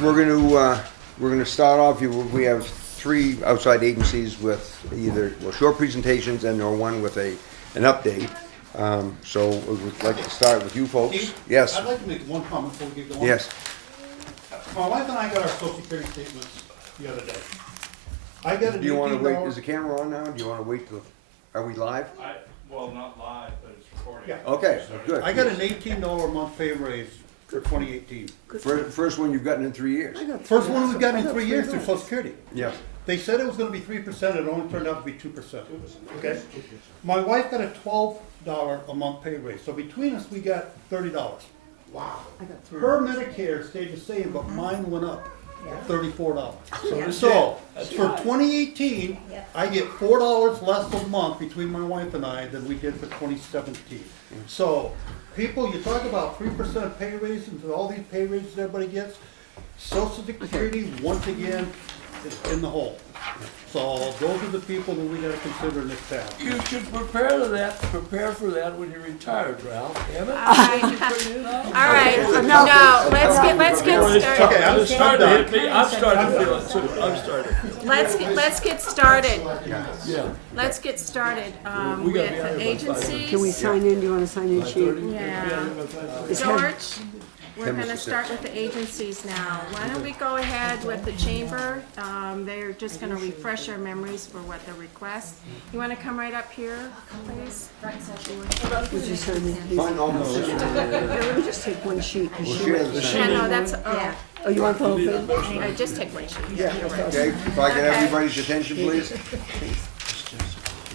We're gonna start off, we have 3 outside agencies with either, short presentations and or one with an update. So we'd like to start with you folks. Steve? Yes, I'd like to make one comment before we get going. yes. My wife and I got our social security statements the other day. I got an Do you wanna wait, $18. is the camera on now? Do you wanna wait till, are we live? Well, not live, but it's recording. Yeah. Okay, good. I got an $18 a month pay raise for 2018. First one you've gotten in 3 years. First one we've gotten in 3 years through Social Security. Yeah. They said it was gonna be 3%, it only turned out to be 2%. Okay? My wife got a $12 a month pay raise, so between us, we got $30. Wow. Her Medicare stayed the same, but mine went up $34. So, for 2018, I get $4 less a month between my wife and I than we did for 2017. So, people, you talk about 3% pay raises and all these pay raises everybody gets, Social Security, once again, is in the hole. So, those are the people that we gotta consider in this town. You should prepare for that when you're retired, Ralph, damn it. All right, no, let's get Okay, started. I'm Starting to hit me, I'm starting to feel it too, I'm starting to feel it. Let's get started. Yeah. Let's get started We gotta with be out of the here by 5:30. agencies. Can we sign in? Do you want to sign in sheet? Yeah. Is George, we're Ten gonna minutes. start with the agencies now. Why don't we go ahead with the chamber? They're just gonna refresh our memories for what the request. You wanna come right up here, please? Would you sign in, please? Fine, almost. Let me just take one sheet. 'cause We'll she- share the sheet. Yeah, no, that's, Oh, you want the whole thing? just take one sheet. Okay, if I get everybody's attention, please.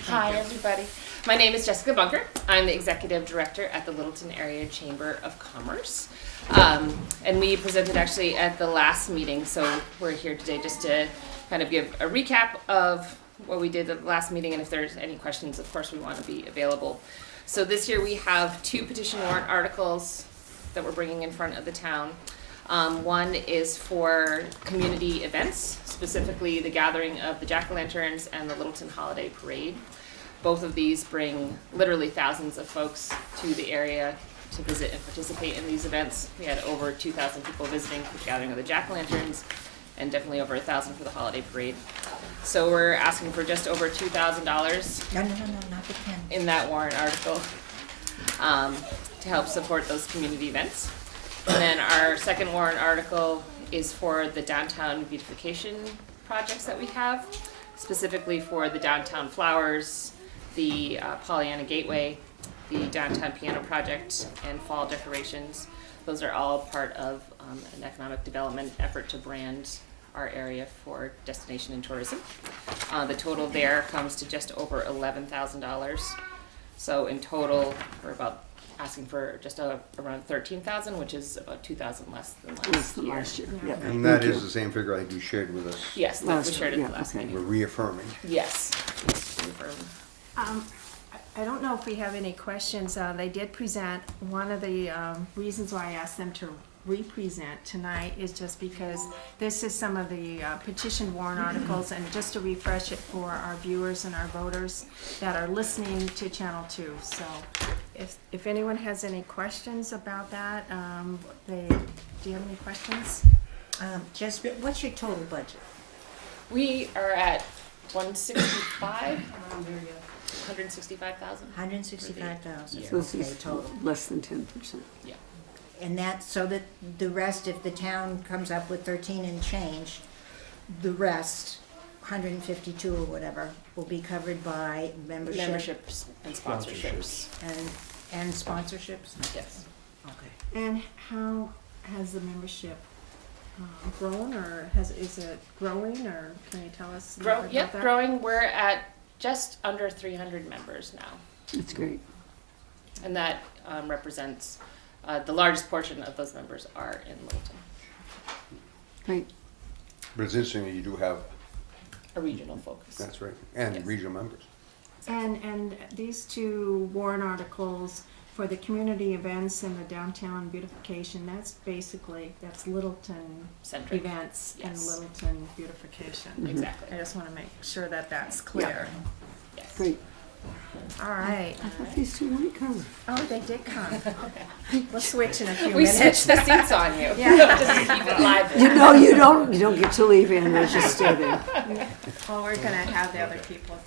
Hi, everybody. My name is Jessica Bunker. I'm the Executive Director at the Littleton Area Chamber of Commerce. And we presented actually at the last meeting, so we're here today just to kind of give a recap of what we did at the last meeting, and if there's any questions, of course, we want to be available. So this year we have 2 petition warrant articles that we're bringing in front of the town. One is for community events, specifically the gathering of the jack-o'-lanterns and the Littleton Holiday Parade. Both of these bring literally thousands of folks to the area to visit and participate in these events. We had over 2,000 people visiting for the gathering of the jack-o'-lanterns and definitely over 1,000 for the holiday parade. So we're asking for just over $2,000 No, not the 10. in that warrant article to help support those community events. And then our second warrant article is for the downtown beautification projects that we have, specifically for the downtown flowers, the Pollyanna Gateway, the downtown piano project, and fall decorations. Those are all part of an economic development effort to brand our area for destination and tourism. The total there comes to just over $11,000. So in total, we're about asking for just around $13,000, which is about $2,000 less than Less than year. last year. Yeah. And that is the same figure I think you shared with us. Yes, that we Last shared year, at the last okay. meeting. We're reaffirming. Yes. Confirm. I don't know if we have any questions. They did present, one of the reasons why I asked them to re-present tonight is just because this is some of the petition warrant articles, and just to refresh it for our viewers and our voters that are listening to Channel 2. So if anyone has any questions about that, do you have any questions? Just, what's your total budget? We are at 165. 165,000. 165,000. So this Okay, is total. less than 10%. Yeah. And that's so that the rest, if the town comes up with 13 and change, the rest, 152 or whatever, will be covered by membership Memberships and sponsorships. and sponsorships? Yes. Okay. And how has the membership grown, or is it growing, or can you tell us a little bit about that? Growing. We're at just under 300 members now. That's great. And that represents the largest portion of those members are in Littleton, Great. But it's interesting that you do have, a regional focus. that's right, and Yes. regional members. And these 2 warrant articles for the community events and the downtown beautification, that's Littleton Centric. events and Yes. Littleton beautification. Exactly. I just want to make sure that that's clear. Yes. Great. All right. I thought these two might come. Oh, they did come. We'll switch in a few We minutes. switched the seats on you. Yeah. Just to keep it live. You know, you don't get to leave in, they just stay there. Well, we're gonna have the other people.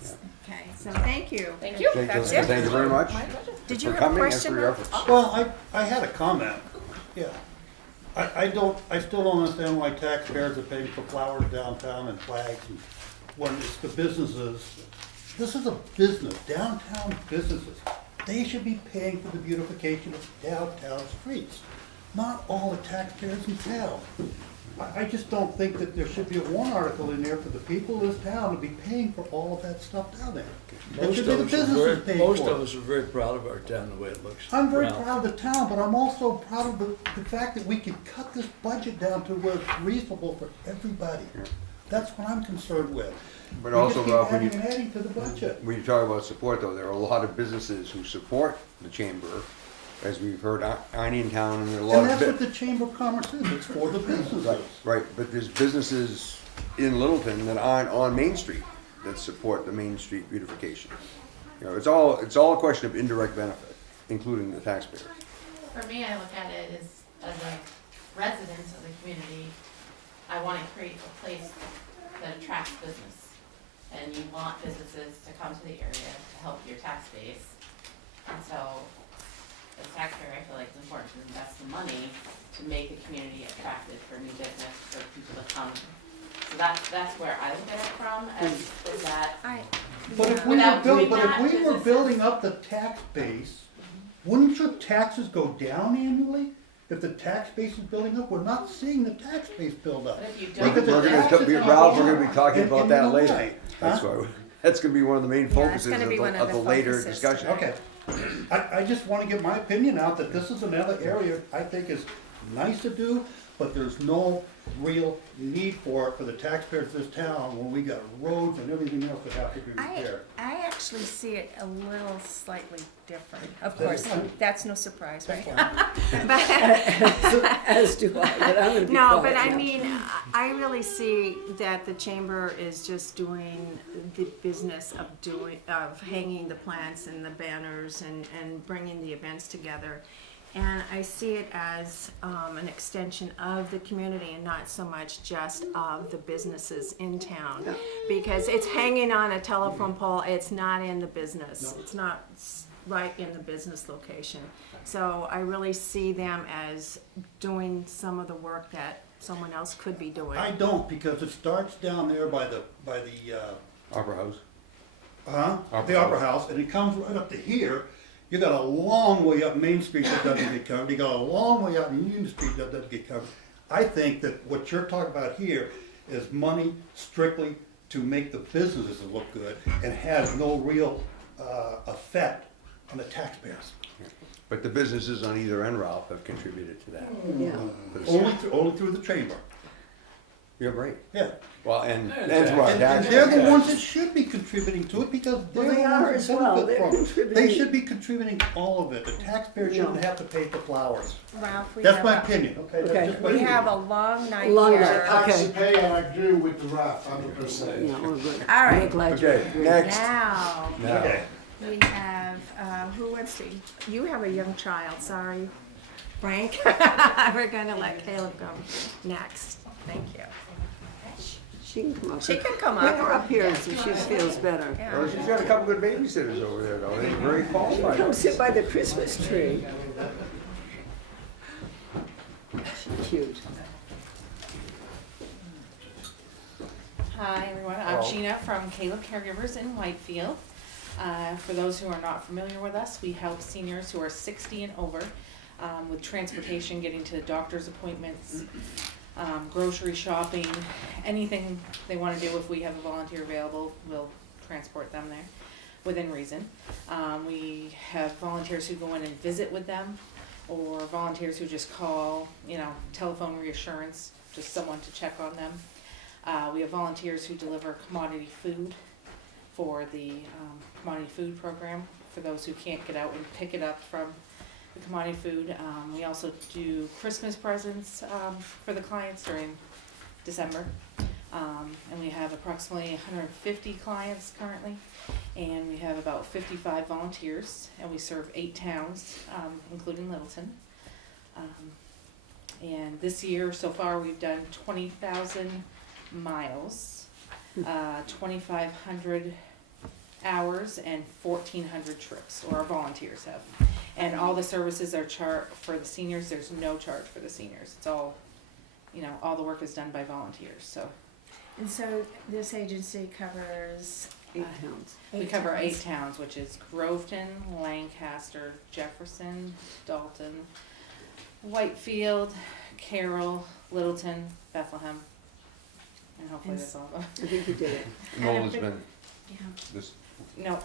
Okay, so thank you. Thank you. That's it. Thank you very much Did you for have a coming and question? for your Rob? efforts. Well, I had a comment, yeah. I still don't understand why taxpayers are paying for flowers downtown and flags and when it's the businesses. This is a business, downtown businesses. They should be paying for the beautification of downtown streets, not all the taxpayers in town. I just don't think that there should be a warrant article in there for the people of this town to be paying for all of that stuff down there. It Most should be the of us are businesses very, paying most for of it. us are very proud of our town, the way it looks. I'm very Ralph. proud of the town, but I'm also proud of the fact that we can cut this budget down to where it's reasonable for everybody. That's what I'm concerned with. But We also, just keep Ralph, when adding you, and adding to the budget. when you talk about support though, there are a lot of businesses who support the chamber, as we've heard, Town, and there are a lot And of. that's what the Chamber of Commerce is, it's for the businesses. Right, right, but there's businesses in Littleton that aren't on Main Street that support the Main Street beautification. You know, it's all a question of indirect benefit, including the taxpayers. For me, I look at it as a resident of the community, I wanna create a place that attracts business. And you want businesses to come to the area to help your tax base. And so, as a taxpayer, I feel like it's important to invest the money to make the community attractive for new business, for people to come. So that's where I look at it from, is that But if we Without doing that, were businesses- building up the tax base, wouldn't your taxes go down annually? If the tax base is building up, we're not seeing the tax base build up. but if you We're don't. Because gonna, taxes are Ralph, we're going gonna be talking up. about And that you know later. why? That's Huh? why, that's gonna be one of the main Yeah, that's focuses gonna be one of of the the later focuses discussion. tonight. Okay, I just wanna get my opinion out that this is another area I think is nice to do, but there's no real need for it for the taxpayers of this town when we got roads and everything else that have to be repaired. I actually see it a little slightly different. Of course, that's no surprise, right? As do I, but I'm gonna be No, quiet but I now. mean, I really see that the chamber is just doing the business of hanging the plants and the banners and bringing the events together. And I see it as an extension of the community and not so much just of the businesses in town. Because it's hanging on a telephone pole, it's not in the business. It's not right in the business location. So I really see them as doing some of the work that someone else could be doing. I don't, because it starts down there by the, Opera House. the Opera House, and it comes right up to here. You got a long way up Main Street that doesn't get covered, you got a long way up Union Street that doesn't get covered. I think that what you're talking about here is money strictly to make the businesses look good and has no real, effect on the taxpayers. But the businesses on either end, Ralph, have contributed to that. Yeah. Only through the chamber, You're right. yeah. Well, and Exactly. what, And that's. they're the ones that should be contributing to it because they're Well, the they are ones as that well. benefit They're from it. They contributing. should be contributing all of it. The taxpayer shouldn't No. have to pay for flowers. Ralph, That's my opinion, okay? That's Okay. just my we opinion. have a long night Long here. night. Okay. Pay, and I agree with the Ralph, 100%. Yeah, we're good. All right. I'm glad you Okay, agree. next. Now, Now, Okay. we have, who wants to, you have a young child, sorry. Frank? We're gonna let Caleb go next. Thank you. She can come up. She can come Bring her up. up here so she feels better. well, Yeah. she's got a couple good babysitters over there, though. They're very qualified. Come sit by the Christmas tree. She's cute. Hi everyone, I'm Sheena from Caleb Caregivers in Whitefield. For those who are not familiar with us, we help seniors who are 60 and over with transportation, getting to doctor's appointments, grocery shopping, anything they want to do. If we have a volunteer available, we'll transport them there within reason. We have volunteers who go in and visit with them, or volunteers who just call, telephone reassurance, just someone to check on them. We have volunteers who deliver commodity food for the commodity food program, for those who can't get out and pick it up from the commodity food. We also do Christmas presents for the clients during December. And we have approximately 150 clients currently, and we have about 55 volunteers, and we serve 8 towns, including Littleton. And this year, so far, we've done 20,000 miles, 2,500 hours, and 1,400 trips, or our volunteers have. And all the services are for the seniors. There's no charge for the seniors. It's all, all the work is done by volunteers, so. And so this agency covers 8 pounds. We cover 8 towns, which is Groveton, Lancaster, Jefferson, Dalton, Whitefield, Carroll, Littleton, Bethlehem, and hopefully that's all of them. I think you did it. Nola's been, Yeah. this, No,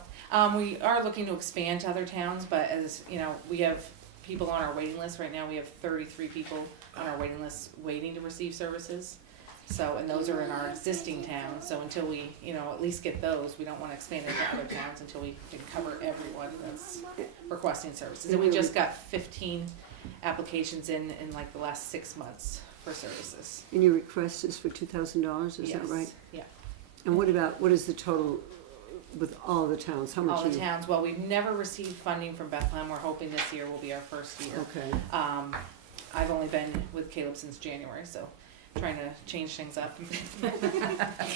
we are looking to expand to other towns, but as, we have people on our waiting list. Right now, we have 33 people on our waiting list waiting to receive services. So, and those are in our existing towns, so until we, at least get those, we don't wanna expand into other towns until we can cover everyone that's requesting services. And we just got 15 applications in like the last 6 months for services. And your request is for $2,000, is that right? Yeah. And what is the total with all the towns? How much? All the towns, well, we've never received funding from Bethlehem. We're hoping this year will be our first year. Okay. I've only been with Caleb since January, so trying to change things up.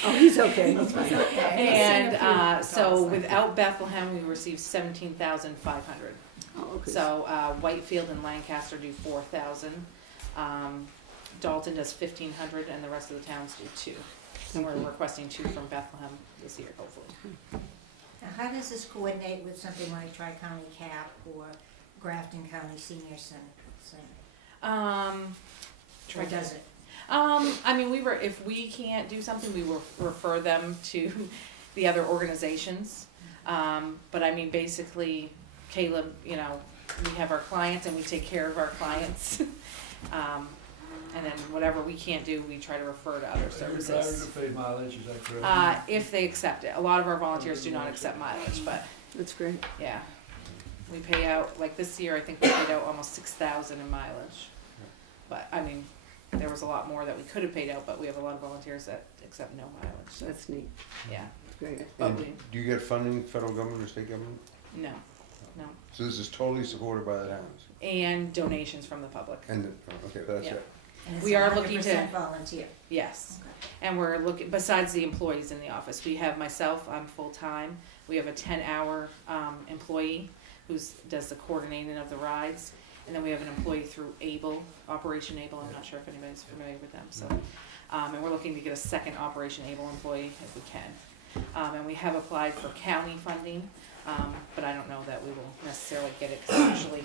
Oh, he's okay. He's fine. And so without Bethlehem, we received 17,500. Oh, okay. So Whitefield and Lancaster do 4,000. Dalton does 1,500, and the rest of the towns do 2. And we're requesting 2 from Bethlehem this year, hopefully. Now, how does this coordinate with something like Tri-County CAP or Grafton County Senior Center? Or does it? I mean, if we can't do something, we will refer them to the other organizations. But I mean, basically, Caleb, we have our clients and we take care of our clients. And then whatever we can't do, we try to refer to other services. Drivers are paid mileage, is that correct? If they accept it. A lot of our volunteers do not accept mileage, but That's great. yeah. We pay out, like this year, I think we paid out almost 6,000 in mileage. But, I mean, there was a lot more that we could have paid out, but we have a lot of volunteers that accept no mileage, so, That's neat. yeah. Great. But and we, do you get funding, federal government or state government? no, no. So this is totally supported by the towns? And donations from the public, And, okay, that's Yeah. it. And it's We are looking to- 100% volunteer. yes. And we're looking, besides the employees in the office, we have myself, I'm full-time. We have a 10-hour employee who does the coordinating of the rides. And then we have an employee through ABLE, Operation ABLE, I'm not sure if anybody's familiar with them, so. And we're looking to get a second Operation ABLE employee if we can. And we have applied for county funding, but I don't know that we will necessarily get it, because we usually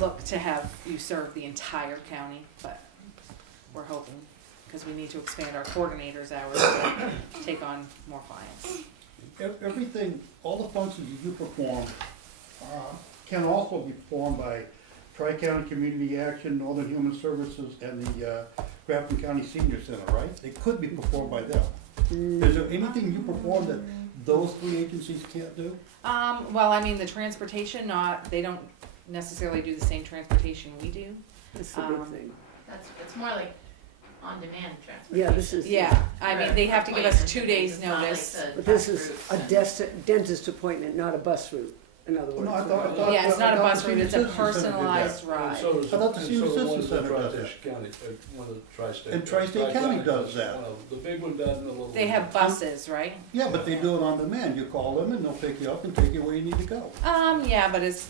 look to have you serve the entire county, but we're hoping, because we need to expand our coordinators' hours to take on more clients. Everything, all the functions that you perform can also be performed by Tri-County Community Action, Northern Human Services, and the Grafton County Senior Center, right? They could be performed by them. Is there anything you perform that those 3 agencies can't do? Well, I mean, the transportation, they don't necessarily do the same transportation we do. That's the big thing. It's more like on-demand transportation. Yeah, this is. Yeah, I mean, they have to give us Appointments 2 and days' things. It's not like notice. the But this bus is routes a and- dentist appointment, not a bus route, in other words. No, I thought. Yeah, it's not a bus route, it's a Senior Citizen Center did that. personalized And ride. so does, I thought the and Senior so the one Citizen in Center does Tri-State County, one of the tri-state. And Tri-State County does that. One of- The big one does, and the little one. They have buses, right? Yeah, but they do it on demand. You call them and they'll pick you up and take you where you need to go. Yeah, but it's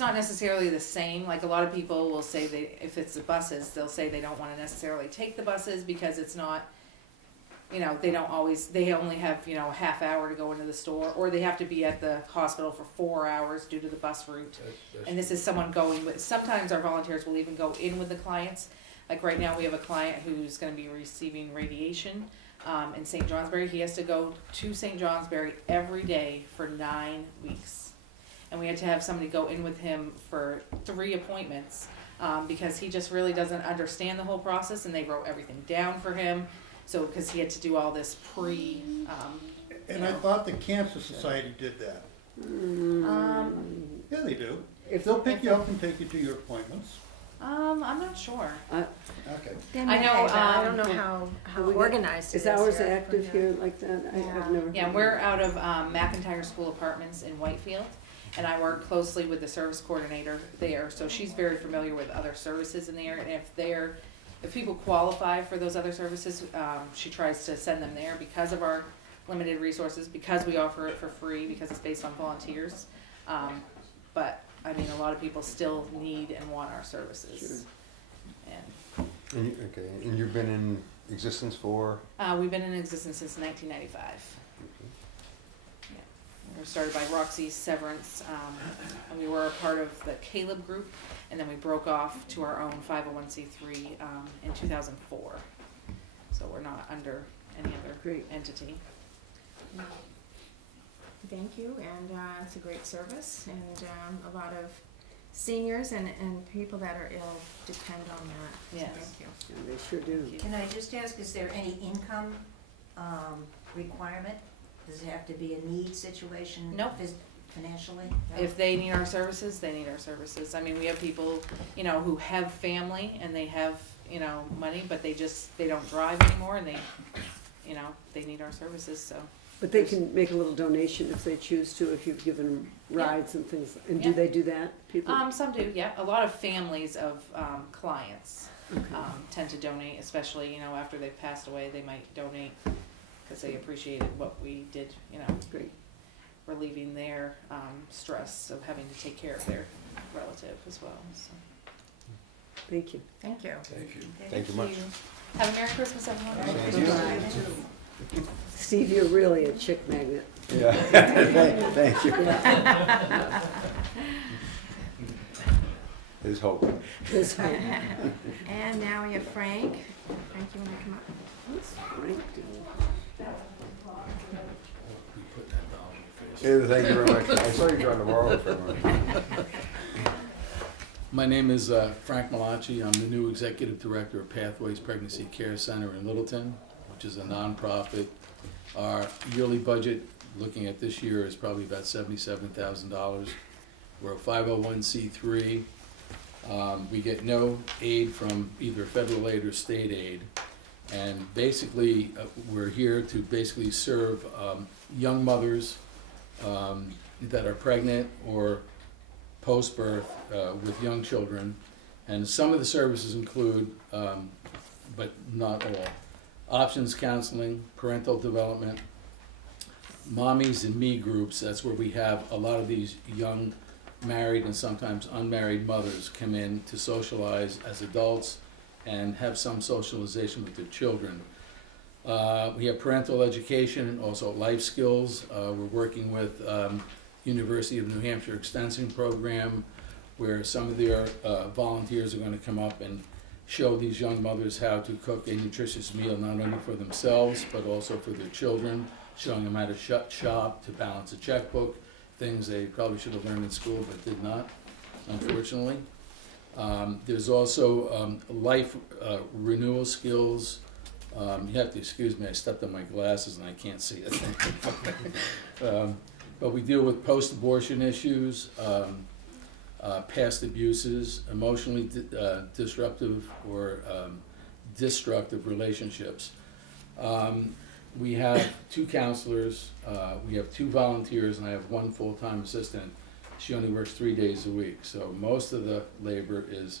not necessarily the same. Like a lot of people will say if it's the buses, they'll say they don't wanna necessarily take the buses because it's not, they only have, a half hour to go into the store, or they have to be at the hospital for 4 hours due to the bus route. And this is someone going with, sometimes our volunteers will even go in with the clients. Like right now, we have a client who's gonna be receiving radiation, in St. Johnsbury. He has to go to St. Johnsbury every day for 9 weeks. And we had to have somebody go in with him for 3 appointments, because he just really doesn't understand the whole process, and they wrote everything down for him. So, because he had to do all this And I thought the Cancer Society did that. um, Yeah, they do. If They'll pick you up and take you to your appointments. I'm not sure. Okay. They I may know, have, I don't know yeah. how We got- organized it is. Is ours here. active here like that? Yeah. I've never. Yeah, heard we're of out of McIntyre School Apartments in Whitefield, and I work closely with the service coordinator there, so she's very familiar with other services in there, and if people qualify for those other services, she tries to send them there because of our limited resources, because we offer it for free, because it's based on volunteers. But, I mean, a lot of people still need and want our services. And And you've been in existence for? we've been in existence since 1995. Yeah. We were started by Roxy Severance, and we were a part of the Caleb group, and then we broke off to our own 501c3 in 2004. So we're not under any other Great. entity. Thank you, and it's a great service, and a lot of seniors and people that are ill depend on that. So Yes. Thank you. Yeah, they sure do. Can I just ask, is there any income, requirement? Does it have to be a need situation? Nope. Financially? If they need our services, they need our services. I mean, we have people, you know, who have family and they have, you know, money, but they don't drive anymore, and you know, they need our services, so. But they can make a little donation if they choose to, if you've given them rides and things. And do Yeah. they do that? People? Some do, yeah. A lot of families of clients tend to donate, especially, you know, after they've passed away, they might donate because they appreciated what we did, you know, Great. relieving their stress of having to take care of their relative as well. So. Thank you. Thank you. Thank you much. Have a Merry Christmas, everyone. Thank you. Steve, you're really a chick magnet. Yeah, thank you. There's hope. This one. And now we have Frank. Frank, you want to come up? What's Frank doing? Yeah, thank you very much. I saw you drawing the wall for one. My name is Frank Malachi. I'm the new Executive Director of Pathways Pregnancy Care Center in Littleton, which is a nonprofit. Our yearly budget, looking at this year, is probably about $77,000. We're a 501c3. We get no aid from either federal aid or state aid. And basically, we're here to basically serve young mothers that are pregnant or post-birth with young children. And some of the services include, but not all, options counseling, parental development, mommies and me groups. That's where we have a lot of these young married and sometimes unmarried mothers come in to socialize as adults and have some socialization with their children. We have parental education, also life skills. We're working with University of New Hampshire Extension Program, where some of their volunteers are going to come up and show these young mothers how to cook a nutritious meal, not only for themselves, but also for their children, showing them how to shop, to balance a checkbook, things they probably should have learned in school but did not, unfortunately. There's also life renewal skills. You have to excuse me, I stepped on my glasses and I can't see a thing. But we deal with post-abortion issues, past abuses, emotionally disruptive or destructive relationships. We have 2 counselors, we have 2 volunteers, and I have 1 full-time assistant. She only works 3 days a week, so most of the labor is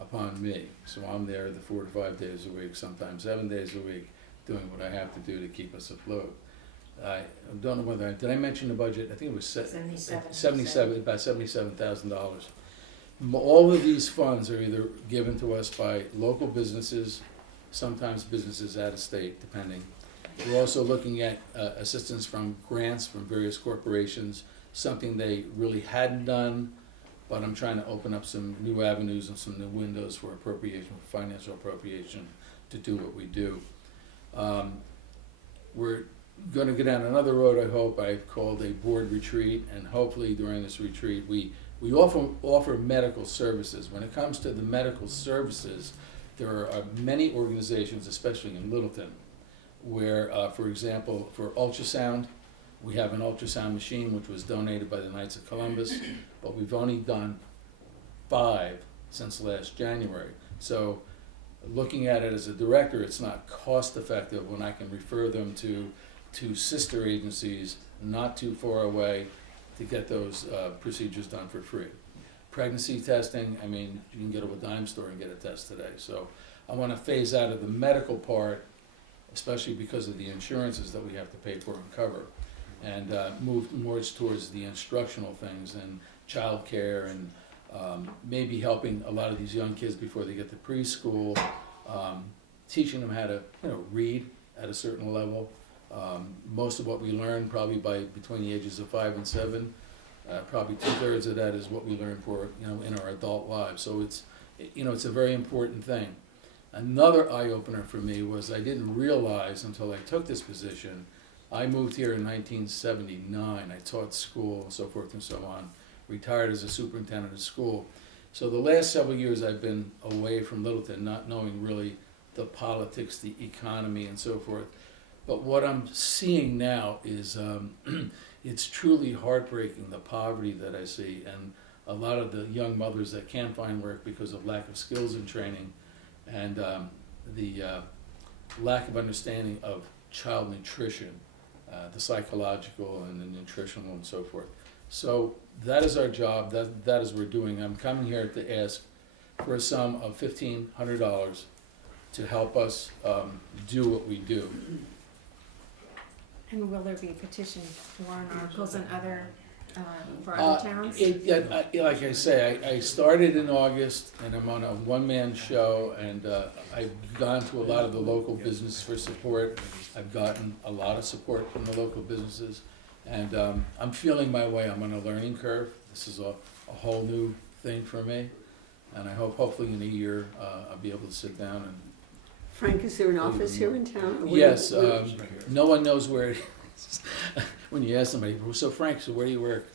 upon me. So I'm there the 4 to 5 days a week, sometimes 7 days a week, doing what I have to do to keep us afloat. I don't know whether, did I mention the budget? I think it was about $77,000. All of these funds are either given to us by local businesses, sometimes businesses out of state, depending. We're also looking at assistance from grants from various corporations, something they really hadn't done, but I'm trying to open up some new avenues and some new windows for appropriation, financial appropriation, to do what we do. We're going to go down another road, I hope. I've called a board retreat, and hopefully during this retreat we offer medical services. When it comes to the medical services, there are many organizations, especially in Littleton, where, for example, for ultrasound, we have an ultrasound machine which was donated by the Knights of Columbus, but we've only done 5 since last January. So looking at it as a director, it's not cost effective when I can refer them to sister agencies not too far away to get those procedures done for free. Pregnancy testing, I mean, you can go to a dime store and get a test today. So I want to phase out of the medical part, especially because of the insurances that we have to pay for and cover, and move more towards the instructional things and childcare and maybe helping a lot of these young kids before they get to preschool, teaching them how to read at a certain level. Most of what we learn probably between the ages of 5 and 7, probably 2/3 of that is what we learn for in our adult lives. So it's it's a very important thing. Another eye opener for me was I didn't realize until I took this position. I moved here in 1979. I taught school and so forth and so on. Retired as a superintendent of school. So the last several years I've been away from Littleton, not knowing really the politics, the economy, and so forth. But what I'm seeing now is it's truly heartbreaking, the poverty that I see, and a lot of the young mothers that can't find work because of lack of skills and training, and the lack of understanding of child nutrition, the psychological and the nutritional and so forth. So that is our job, that is what we're doing. I'm coming here to ask for a sum of $1,500 to help us do what we do. And will there be petition warrant articles and other, for other towns? Like I say, I started in August, and I'm on a one-man show, and I've gone to a lot of the local businesses for support. I've gotten a lot of support from the local businesses, and I'm feeling my way. I'm on a learning curve. This is a whole new thing for me, and I hope hopefully in a year I'll be able to sit down and. Frank, is there an office here in town? Or Yes, where- no one knows where it is. When you ask somebody, so Frank, so where do you work?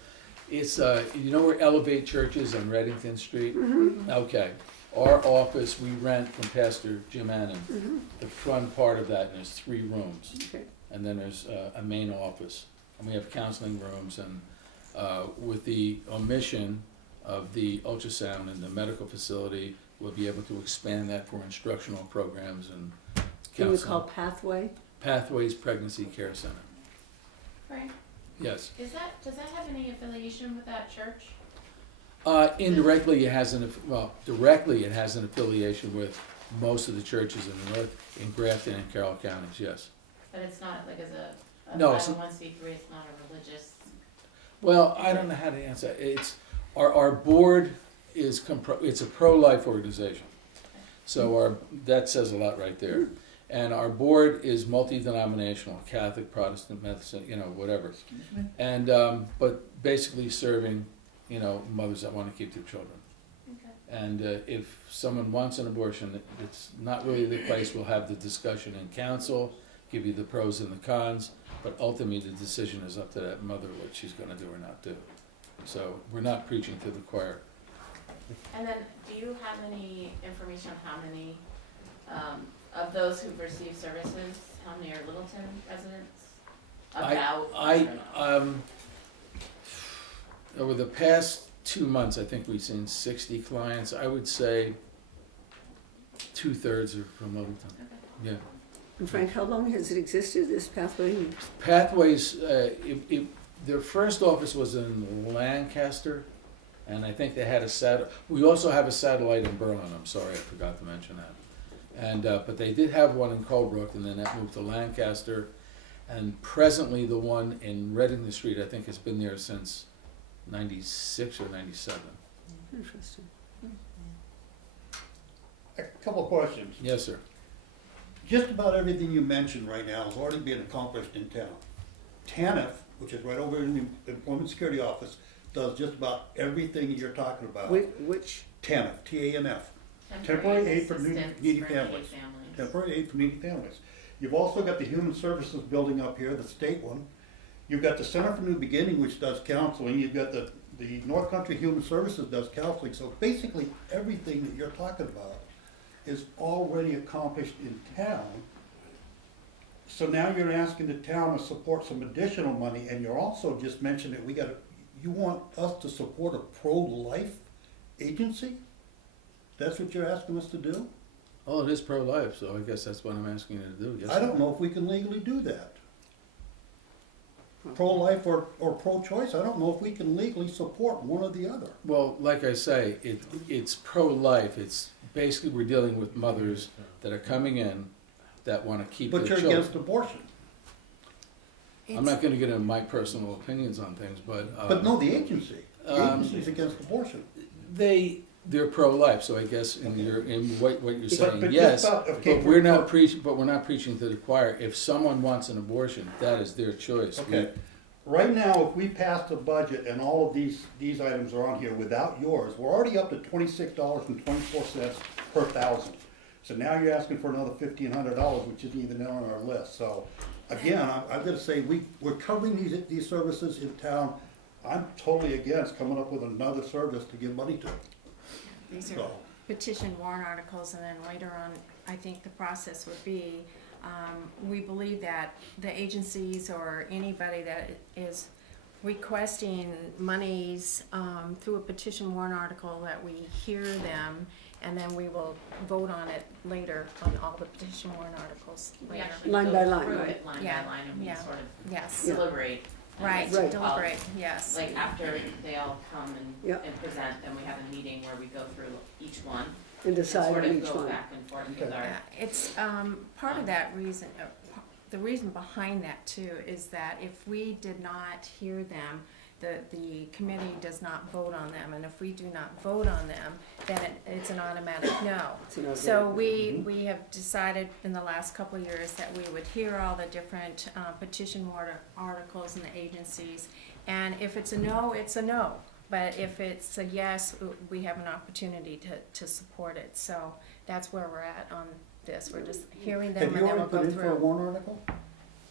It's, where Elevate Church is on Reddington Street? Okay. Our office, we rent from Pastor Jim Annan, the front part of that, and there's 3 rooms. Okay. And then there's a main office. And we have counseling rooms, and with the omission of the ultrasound in the medical facility, we'll be able to expand that for instructional programs and Can you counseling. call Pathway? Pathways Pregnancy Care Center. Frank, Yes. does that have any affiliation with that church? Indirectly, it has directly it has an affiliation with most of the churches in the north, in Grafton and Carroll counties, yes. But it's not like as a No, it's- 501c3, it's not a religious. Well, I don't know how to answer. It's, our board is, it's a pro-life organization. So that says a lot right there. And our board is multi-denominational, Catholic, Protestant, Methodist, whatever. And, but basically serving, mothers that want to keep their children. Okay. And if someone wants an abortion, it's not really the place. We'll have the discussion in council, give you the pros and the cons, but ultimately the decision is up to that mother what she's going to do or not do. So we're not preaching to the choir. And then, do you have any information on how many of those who've received services, how many are Littleton residents? Over the past 2 months, I think we've seen 60 clients. I would say 2/3 are from Littleton. Okay. Yeah. And Frank, how long has it existed, this Pathway? Pathways, their first office was in Lancaster, and I think they had we also have a satellite in Berlin. I'm sorry, I forgot to mention that. And but they did have one in Colebrook, and then that moved to Lancaster. And presently, the one in Reddington Street, I think, has been there since '96 or '97. Interesting. A couple of questions. Yes, sir. Just about everything you mentioned right now is already being accomplished in town. TANF, which is right over in the Employment Security Office, does just about everything you're talking about. Which? TANF, T-A-N-F. Temporary aid for needy families. Temporary aid for needy families. You've also got the Human Services building up here, the state one. You've got the Center for New Beginning, which does counseling. You've got the North Country Human Services does counseling. So basically, everything that you're talking about is already accomplished in town. So now you're asking the town to support some additional money, and you're also just mentioning that you want us to support a pro-life agency? That's what you're asking us to do? Oh, it is pro-life, so I guess that's what I'm asking you to do, yes. I don't know if we can legally do that. Pro-life or pro-choice, I don't know if we can legally support one or the other. Well, like I say, it's pro-life. It's basically we're dealing with mothers that are coming in that want to keep their But you're children. against abortion. I'm not going to get into my personal opinions on things, but But no, the agency. The agency's against abortion. they're pro-life. So I guess in what you're saying, but yes, just about- okay, but we're not for- preaching. But we're not preaching to the choir. If someone wants an abortion, that is their choice. Okay, right now, if we pass the budget and all of these items are on here without yours, we're already up to $26.24 per thousand. So now you're asking for another $1,500, which isn't even on our list, so, again, I've gotta say, we're covering these services in town. I'm totally against coming up with another service to give money to. These are So, petition warrant articles, and then later on, I think the process would be, we believe that the agencies or anybody that is requesting monies, through a petition warrant article, that we hear them, and then we will vote on it later on all the petition warrant articles We later. actually Line go by line, through right? it line Yeah, by line, and we yeah. sort of Yes, deliberate. and right, it's Right. deliberate, yes. Like after they all come Yeah. and present, then we have a meeting where we go through each one. And And decide sort on of each go one. back and forth with Okay. our. Yeah, it's, part of that reason, the reason behind that too, is that if we did not hear them, the committee does not vote on them, and if we do not vote on them, then it's an automatic no. It's an So automatic. we have decided in the last couple of years that we would hear all the different petition warrant articles and the agencies, and if it's a no, it's a no. But if it's a yes, we have an opportunity to support it, so that's where we're at on this, we're just hearing them have and you then we'll already put go in for a through. warrant article? At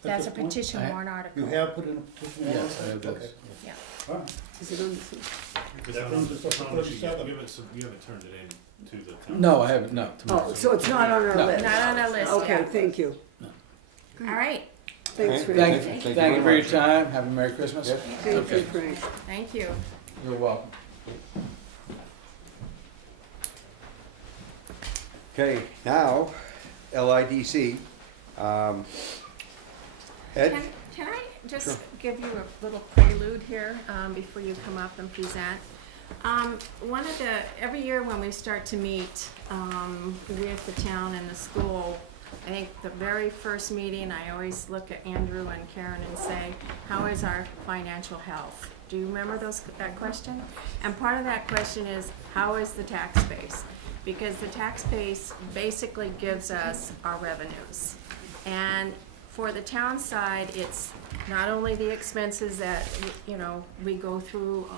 That's a this point? petition I- warrant article. You have put in a petition warrant Yes, I have article? this. Okay. Yeah. All right. Is it on the thing? That brings us up to 37. You haven't turned it in to the town. No, I haven't. No, tomorrow. Oh, so it's not on our No. list? Not on our list Okay, yet. thank you. All right, Thanks, Okay. Frank. Thank Thank you you for very your much. time. Have a Merry Christmas. Yep. Thank you, Okay. Frank. thank you. You're welcome. Okay, now, LIDC. Ed? Can I just Sure. give you a little prelude here, before you come up and present? Every year when we start to meet, with the town and the school, I think the very first meeting, I always look at Andrew and Karen and say, how is our financial health? Do you remember that question? And part of that question is, how is the tax base? Because the tax base basically gives us our revenues. And for the town side, it's not only the expenses that, we go through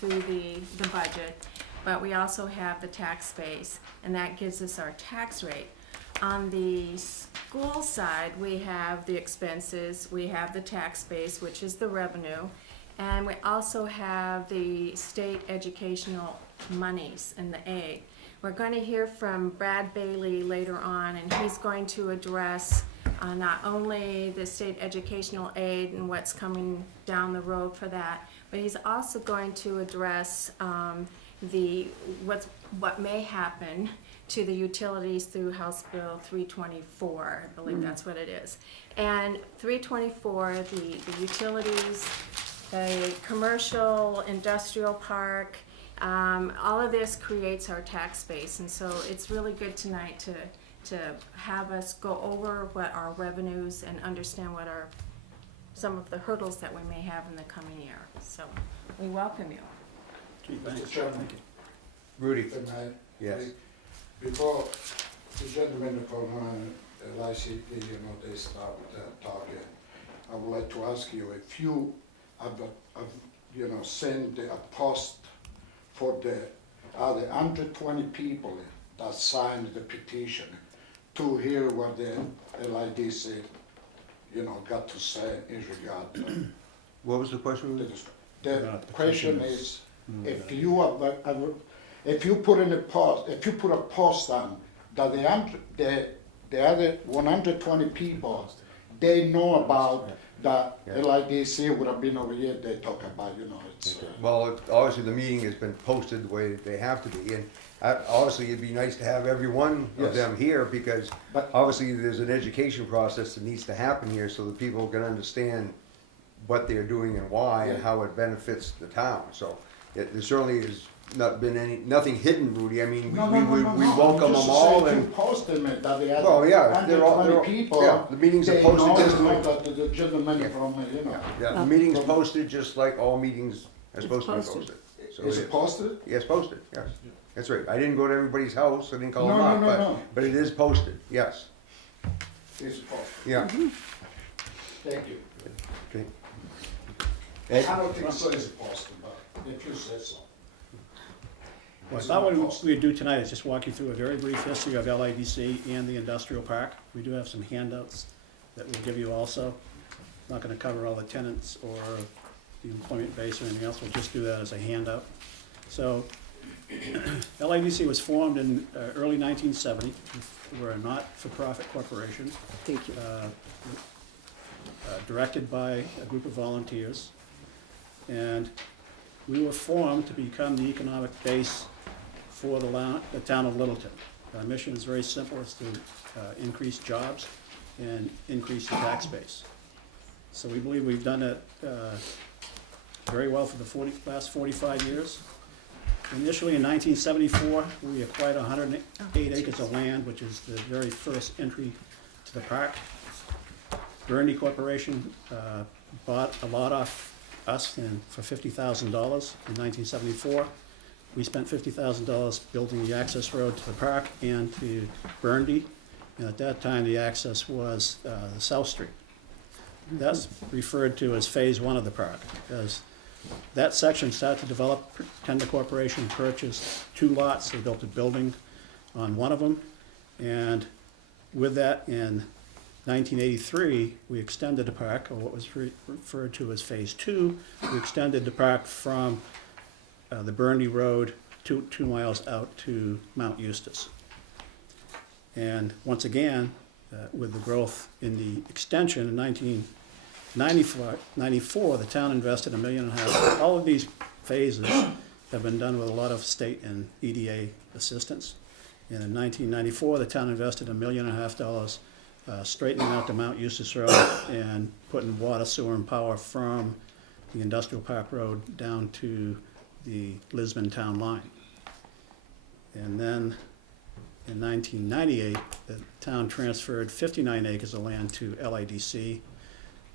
the budget, but we also have the tax base, and that gives us our tax rate. On the school side, we have the expenses, we have the tax base, which is the revenue, and we also have the state educational monies and the aid. We're going to hear from Brad Bailey later on, and he's going to address not only the state educational aid and what's coming down the road for that, but he's also going to address what may happen to the utilities through House Bill 324, I believe that's what it is. And 324, the utilities, the commercial, industrial park, all of this creates our tax base, and so it's really good tonight to have us go over what our revenues and understand what some of the hurdles that we may have in the coming year. So we welcome you. Mr. Chairman, Rudy? can I? Yes. Before the gentleman from LICP, they start talking, I would like to ask you if you have, send a post for the 120 people that signed the petition to hear what the LIDC, got to say in regard to What was the question? Rudy? the question is, if you have, if you put in a post, if you put a post on that the other 120 people, they know about that LIDC would have been over here, they talk about, it's. Well, obviously the meeting has been posted the way that they have to be, Obviously, it'd be nice to have every one of Yes. them here, because But- obviously there's an education process that needs to happen here, so that people can understand what they're doing and why, and Yeah. how it benefits the town, so there certainly has not been nothing hidden, Rudy, I mean, we welcome them all, If you and, post them, that they have well, yeah, they're all, 120 people, yeah, the meetings are they posted know just like like, the gentleman Yeah. from, yeah, the meeting's posted just like all meetings are supposed to be posted. posted. So Is it it is. posted? Yes, posted, yes, that's right, I didn't go to everybody's house, I didn't call No, them no, up, no, no. but it is posted, yes, It's posted. yeah, Thank you. okay. I don't think so it's posted, but if you say so. Well, I It's thought not what posted. we'd do tonight is just walk you through a very brief history of LIDC and the industrial park. We do have some handouts that we'll give you also. Not gonna cover all the tenants or the employment base or anything else, we'll just do that as a handout. So, LIDC was formed in early 1970. We're a not-for-profit corporation, Thank you. directed by a group of volunteers. And we were formed to become the economic base for the town of Littleton. Our mission is very simple, it's to increase jobs and increase the tax base. So we believe we've done it very well for the last 45 years. Initially in 1974, we acquired 108 acres of land, which is the very first entry to the park. Burndy Corporation bought a lot off us for $50,000 in 1974. We spent $50,000 building the access road to the park and to Burndy, and at that time the access was the South Street. That's referred to as Phase 1 of the park, because that section started to develop. Tender Corporation purchased 2 lots, they built a building on one of them, and with that, in 1983, we extended the park, or what was referred to as Phase 2. We extended the park from the Burndy Road 2 miles out to Mount Eustis. And once again, with the growth in the extension in 1994, the town invested $1.5 million. All of these phases have been done with a lot of state and EDA assistance. And in 1994, the town invested $1.5 million straightening out the Mount Eustis Road and putting water, sewer, and power from the Industrial Park Road down to the Lisbon town line. And then in 1998, the town transferred 59 acres of land to LIDC.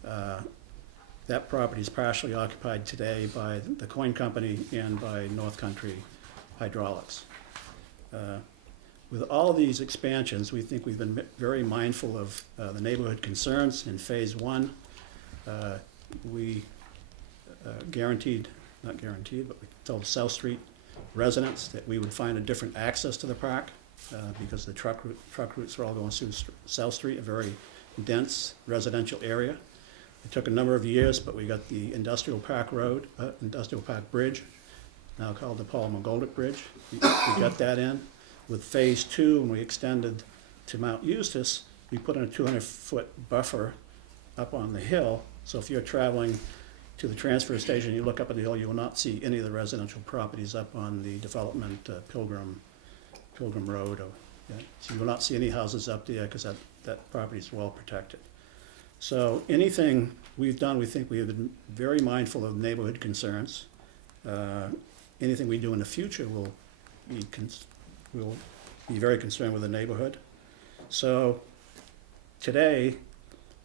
That property is partially occupied today by the Coin Company and by North Country Hydraulics. With all of these expansions, we think we've been very mindful of the neighborhood concerns. In Phase 1, we not guaranteed, but we told South Street residents that we would find a different access to the park because the truck routes were all going through South Street, a very dense residential area. It took a number of years, but we got the Industrial Park Bridge, now called the Paul McGoldick Bridge. We got that in. With Phase 2, when we extended to Mount Eustis, we put in a 200-foot buffer up on the hill. So if you're traveling to the transfer station, you look up at the hill, you will not see any of the residential properties up on the development Pilgrim Road. So you will not see any houses up there because that property is well protected. So anything we've done, we think we have been very mindful of neighborhood concerns. Anything we do in the future will be very concerned with the neighborhood. So today,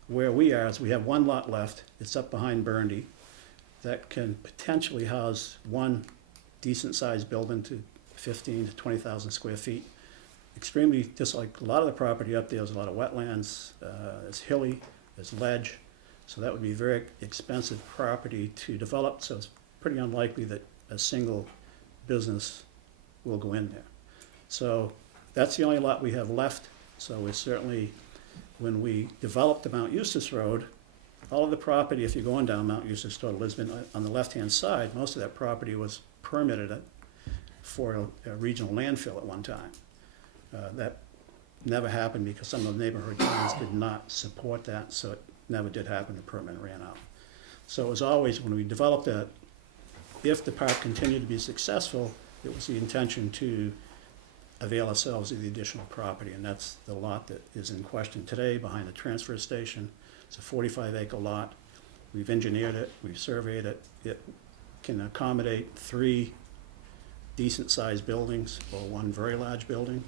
where we are is we have 1 lot left. It's up behind Burndy. That can potentially house one decent-sized building to 15 to 20,000 square feet. Extremely, just like a lot of the property up there's a lot of wetlands, it's hilly, there's ledge, so that would be very expensive property to develop, so it's pretty unlikely that a single business will go in there. So that's the only lot we have left, so we're certainly, when we developed the Mount Eustis Road, all of the property, if you're going down Mount Eustis toward Lisbon, on the left-hand side, most of that property was permitted for a regional landfill at one time. That never happened because some of the neighborhood plans did not support that, so it never did happen, the permit ran out. So it was always, when we developed that, if the park continued to be successful, it was the intention to avail ourselves of the additional property, and that's the lot that is in question today behind the transfer station. It's a 45-acre lot. We've engineered it, we've surveyed it. It can accommodate 3 decent-sized buildings or 1 very large building.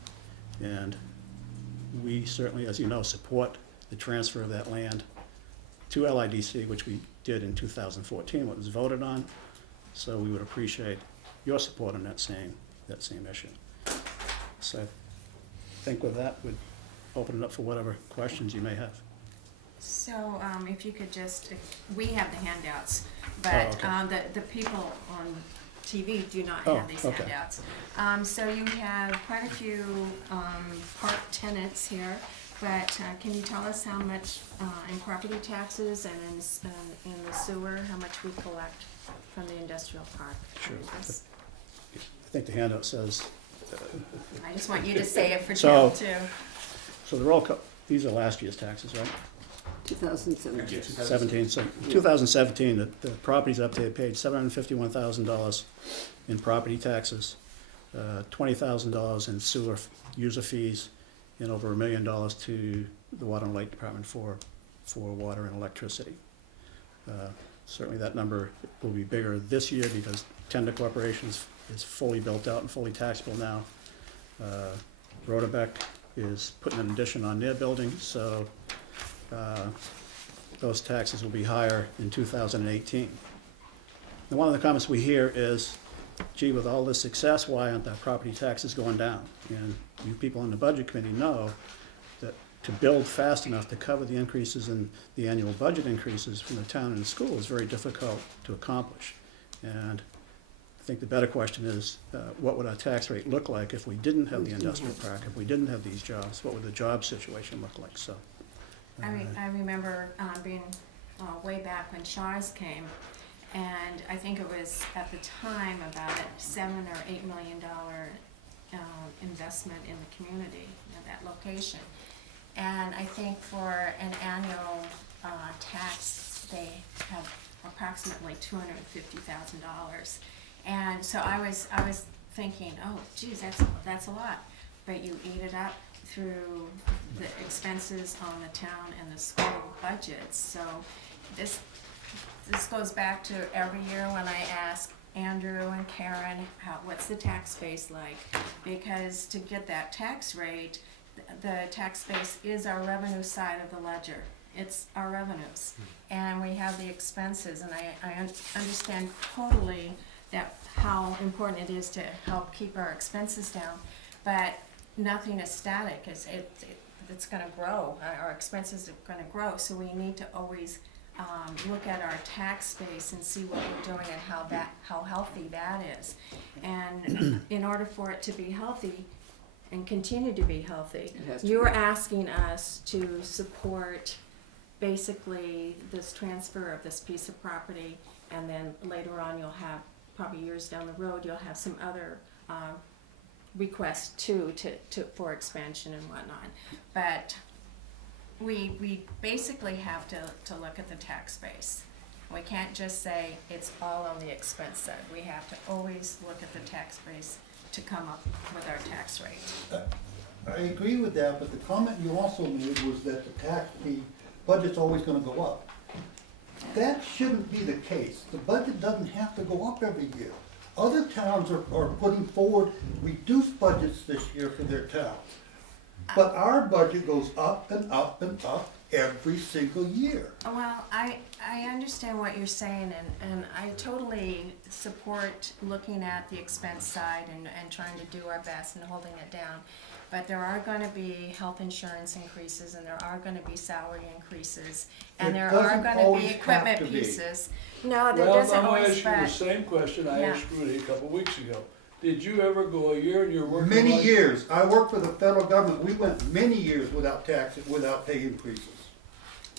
And we certainly, as you know, support the transfer of that land to LIDC, which we did in 2014, what was voted on. So we would appreciate your support on that same issue. So I think with that, we'd open it up for whatever questions you may have. So, if you could just, we have the handouts, but, okay. the people on TV do not Oh, have these okay. handouts. So you have quite a few, park tenants here, but, can you tell us how much, in property taxes and in the sewer, how much we collect from the industrial park? Sure. Yes. I think the handout says, I just want you to say it for So- Jill too. so the roll call, these are last year's taxes, right? 2017. 17, so 2017, the properties up there paid $751,000 in property taxes, $20,000 in sewer user fees, and over $1 million to the Water and Light Department for water and electricity. Certainly that number will be bigger this year because Tender Corporation is fully built out and fully taxable now. Rotabeck is putting an addition on their building, so those taxes will be higher in 2018. And one of the comments we hear is, gee, with all this success, why aren't our property taxes going down? And you people on the Budget Committee know that to build fast enough to cover the increases in the annual budget increases from the town and the school is very difficult to accomplish. And I think the better question is, what would our tax rate look like if we didn't have the industrial park, if we didn't have these jobs? What would the job situation look like? So. I remember being way back when Shaw's came, and I think it was at the time about a $7 or $8 million investment in the community at that location. And I think for an annual tax, they have approximately $250,000. And so I was thinking, oh, geez, that's a lot. But you eat it up through the expenses on the town and the school budgets. So this goes back to every year when I ask Andrew and Karen, what's the tax base like? Because to get that tax rate, the tax base is our revenue side of the ledger. It's our revenues. And we have the expenses, and I understand totally that how important it is to help keep our expenses down. But nothing is static. It's going to grow. Our expenses are going to grow. So we need to always look at our tax base and see what we're doing and how healthy that is. And in order for it to be healthy and continue to be healthy, you're asking us to support basically this transfer of this piece of property, and then later on you'll have, probably years down the road, you'll have some other requests too for expansion and whatnot. But we basically have to look at the tax base. We can't just say it's all on the expense side. We have to always look at the tax base to come up with our tax rate. I agree with that, but the comment you also made was that the budget's always gonna go up. That shouldn't be the case. The budget doesn't have to go up every year. Other towns are putting forward reduced budgets this year for their towns. But our budget goes up and up and up every single year. Well, I understand what you're saying, and I totally support looking at the expense side and trying to do our best and holding it down. But there are going to be health insurance increases, and there are going to be salary increases, and there are going to be equipment pieces. No, there doesn't Well, I'm always, gonna but ask you the same question I Yeah. asked Rudy a couple weeks ago. Did you ever go a year and you're working? Many like- years. I worked for the federal government. We went many years without without pay increases.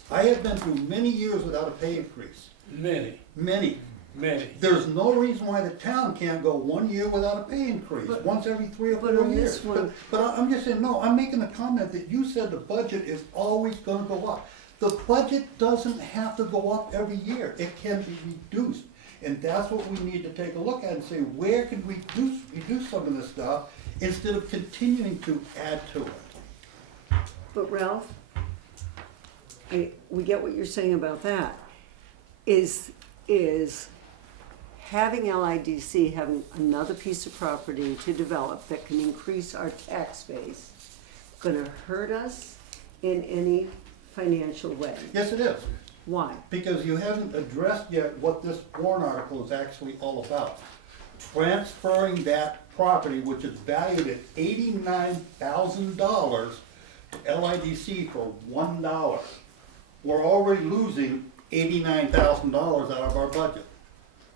I have been through many years without a pay increase. Many, Many. many. There's no reason why the town can't go 1 year without a pay increase, once every 3 or 4 but on years. this one- But I'm just saying, no, I'm making a comment that you said the budget is always gonna go up. The budget doesn't have to go up every year. It can be reduced. And that's what we need to take a look at and say, where could we reduce some of this stuff instead of continuing to add to it. But Ralph, we get what you're saying about that. Is having LIDC, having another piece of property to develop that can increase our tax base, gonna hurt us in any financial way? Yes, it is. Why? Because you haven't addressed yet what this warrant article is actually all about. Transferring that property, which is valued at $89,000 to LIDC for $1. We're already losing $89,000 out of our budget.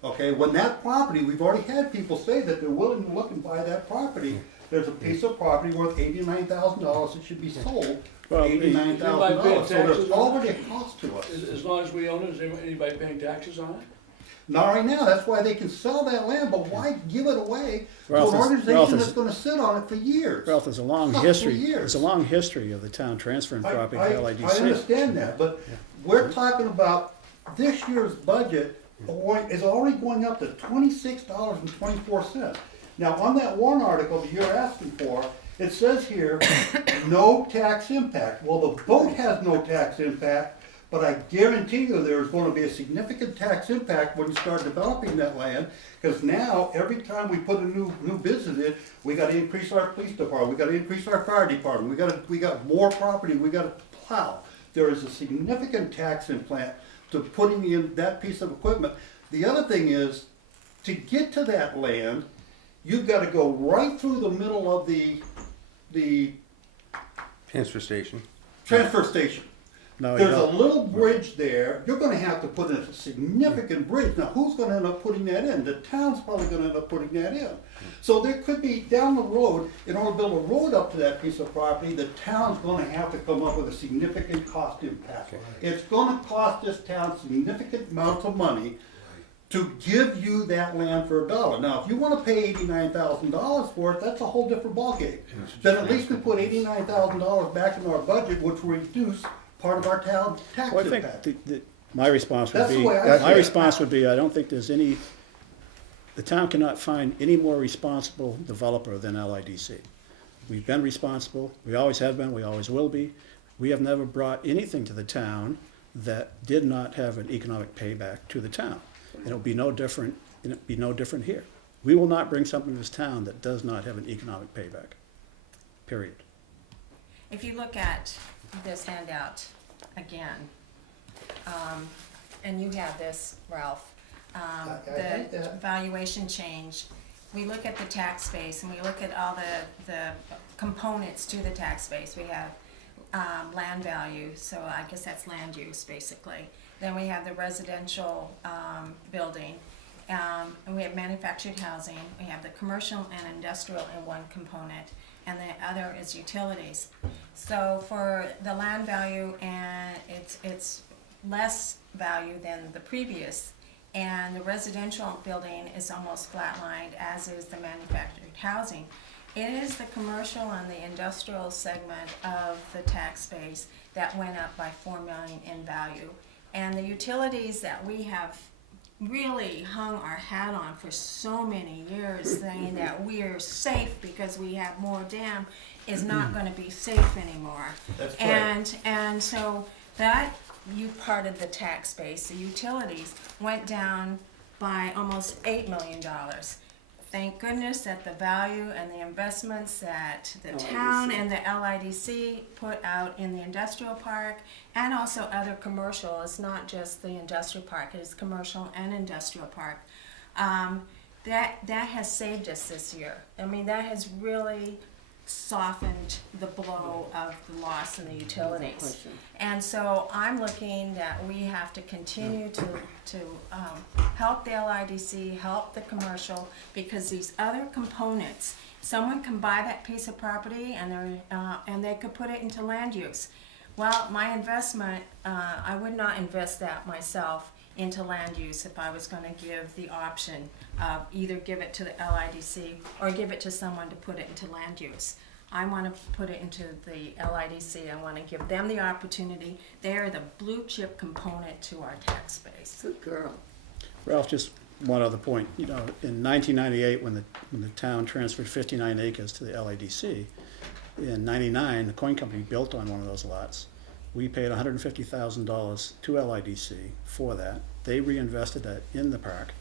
Okay, when that property, we've already had people say that they're willing to look and buy that property. There's a piece of property worth $89,000 that should be sold for Well, $89,000. So there's already a cost to us. As long as we own it, is anybody paying taxes on it? Not right now, that's why they can sell that land, but why give it away to Ralph, an Ralph organization is- that's gonna sit on it for years? Ralph, there's a long Couple history, years. there's a long history of the town transferring property to I LIDC. understand that, but we're talking about this year's budget is already going up to $26.24. Now, on that warrant article that you're asking for, it says here, no tax impact. Well, the vote has no tax impact, but I guarantee you there's gonna be a significant tax impact when you start developing that land, because now, every time we put a new business in, we gotta increase our police department, we gotta increase our fire department, we got more property, we gotta plow. There is a significant tax impact to putting in that piece of equipment. The other thing is, to get to that land, you've gotta go right through the middle of the Transfer station. transfer station. No, you There's a don't. little bridge there, you're gonna have to put in a significant bridge. Now, who's gonna end up putting that in? The town's probably gonna end up putting that in. So there could be, down the road, in order to build a road up to that piece of property, the town's gonna have to come up with a significant cost impact. It's gonna cost this town significant amounts of money to give you that land for $1. Now, if you wanna pay $89,000 for it, that's a whole different ballgame. Then at least we put $89,000 back in our budget, which will reduce part of our town tax Well, I think impact. my response would That's the be, way I see my it. response would be, I don't think there's any, the town cannot find any more responsible developer than LIDC. We've been responsible, we always have been, we always will be. We have never brought anything to the town that did not have an economic payback to the town. And it'll be no different, and it'll be no different here. We will not bring something to this town that does not have an economic payback, period. If you look at this handout again, and you have this, Ralph, have the that. valuation change, we look at the tax base and we look at all the components to the tax base. We have land value, so I guess that's land use basically. Then we have the residential building, and we have manufactured housing. We have the commercial and industrial in one component, and the other is utilities. So for the land value, and it's less value than the previous, and the residential building is almost flatlined, as is the manufactured housing. It is the commercial and the industrial segment of the tax base that went up by $4 million in value. And the utilities that we have really hung our hat on for so many years, saying that we are safe because we have more dam, is not gonna be safe anymore. That's right. And so that part of the tax base, the utilities, went down by almost $8 million. Thank goodness that the value and the investments that the town and the LIDC put out in the industrial park and also other commercial, it's not just the industrial park, it's commercial and industrial park. That has saved us this year. I mean, that has really softened the blow of the loss in the utilities. And so I'm looking that we have to continue to help the LIDC, help the commercial, because these other components, someone can buy that piece of property and they could put it into land use. Well, my investment, I would not invest that myself into land use if I was going to give the option of either give it to the LIDC or give it to someone to put it into land use. I want to put it into the LIDC. I want to give them the opportunity. They are the blue chip component to our tax base. Good girl. Ralph, just one other point, you know, in 1998, when the town transferred 59 acres to the LADC, in 99, the coin company built on one of those lots. We paid $150,000 to LIDC for that. They reinvested that in the park.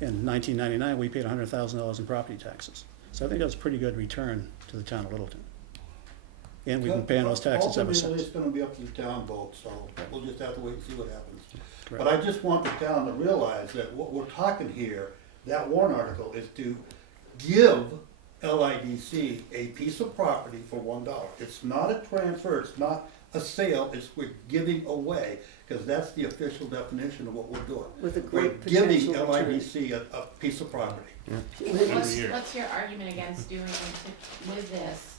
In 1999, we paid $100,000 in property taxes. So I think that's a pretty good return to the town of Littleton. And we've been paying those taxes ever Ultimately, since. it's gonna be up to the town vote, so we'll just have to wait and see what happens. Correct. But I just want the town to realize that what we're talking here, that warrant article, is to give LIDC a piece of property for $1. It's not a transfer, it's not a sale, it's we're giving away, because that's the official definition of what we're doing. With a We're great giving potential return. LIDC a piece of property. What's your argument against doing with this,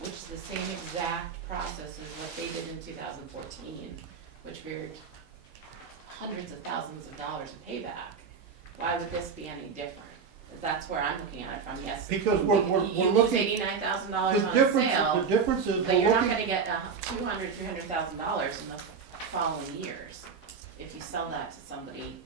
which is the same exact process as what they did in 2014, which reared hundreds of thousands of dollars in payback? Why would this be any different? That's where I'm looking at it from, yes. Because we're You lose looking, $89,000 the on a difference, sale, the difference is but we're you're not looking, gonna get $200,000, $300,000 in the following years if you sell that to somebody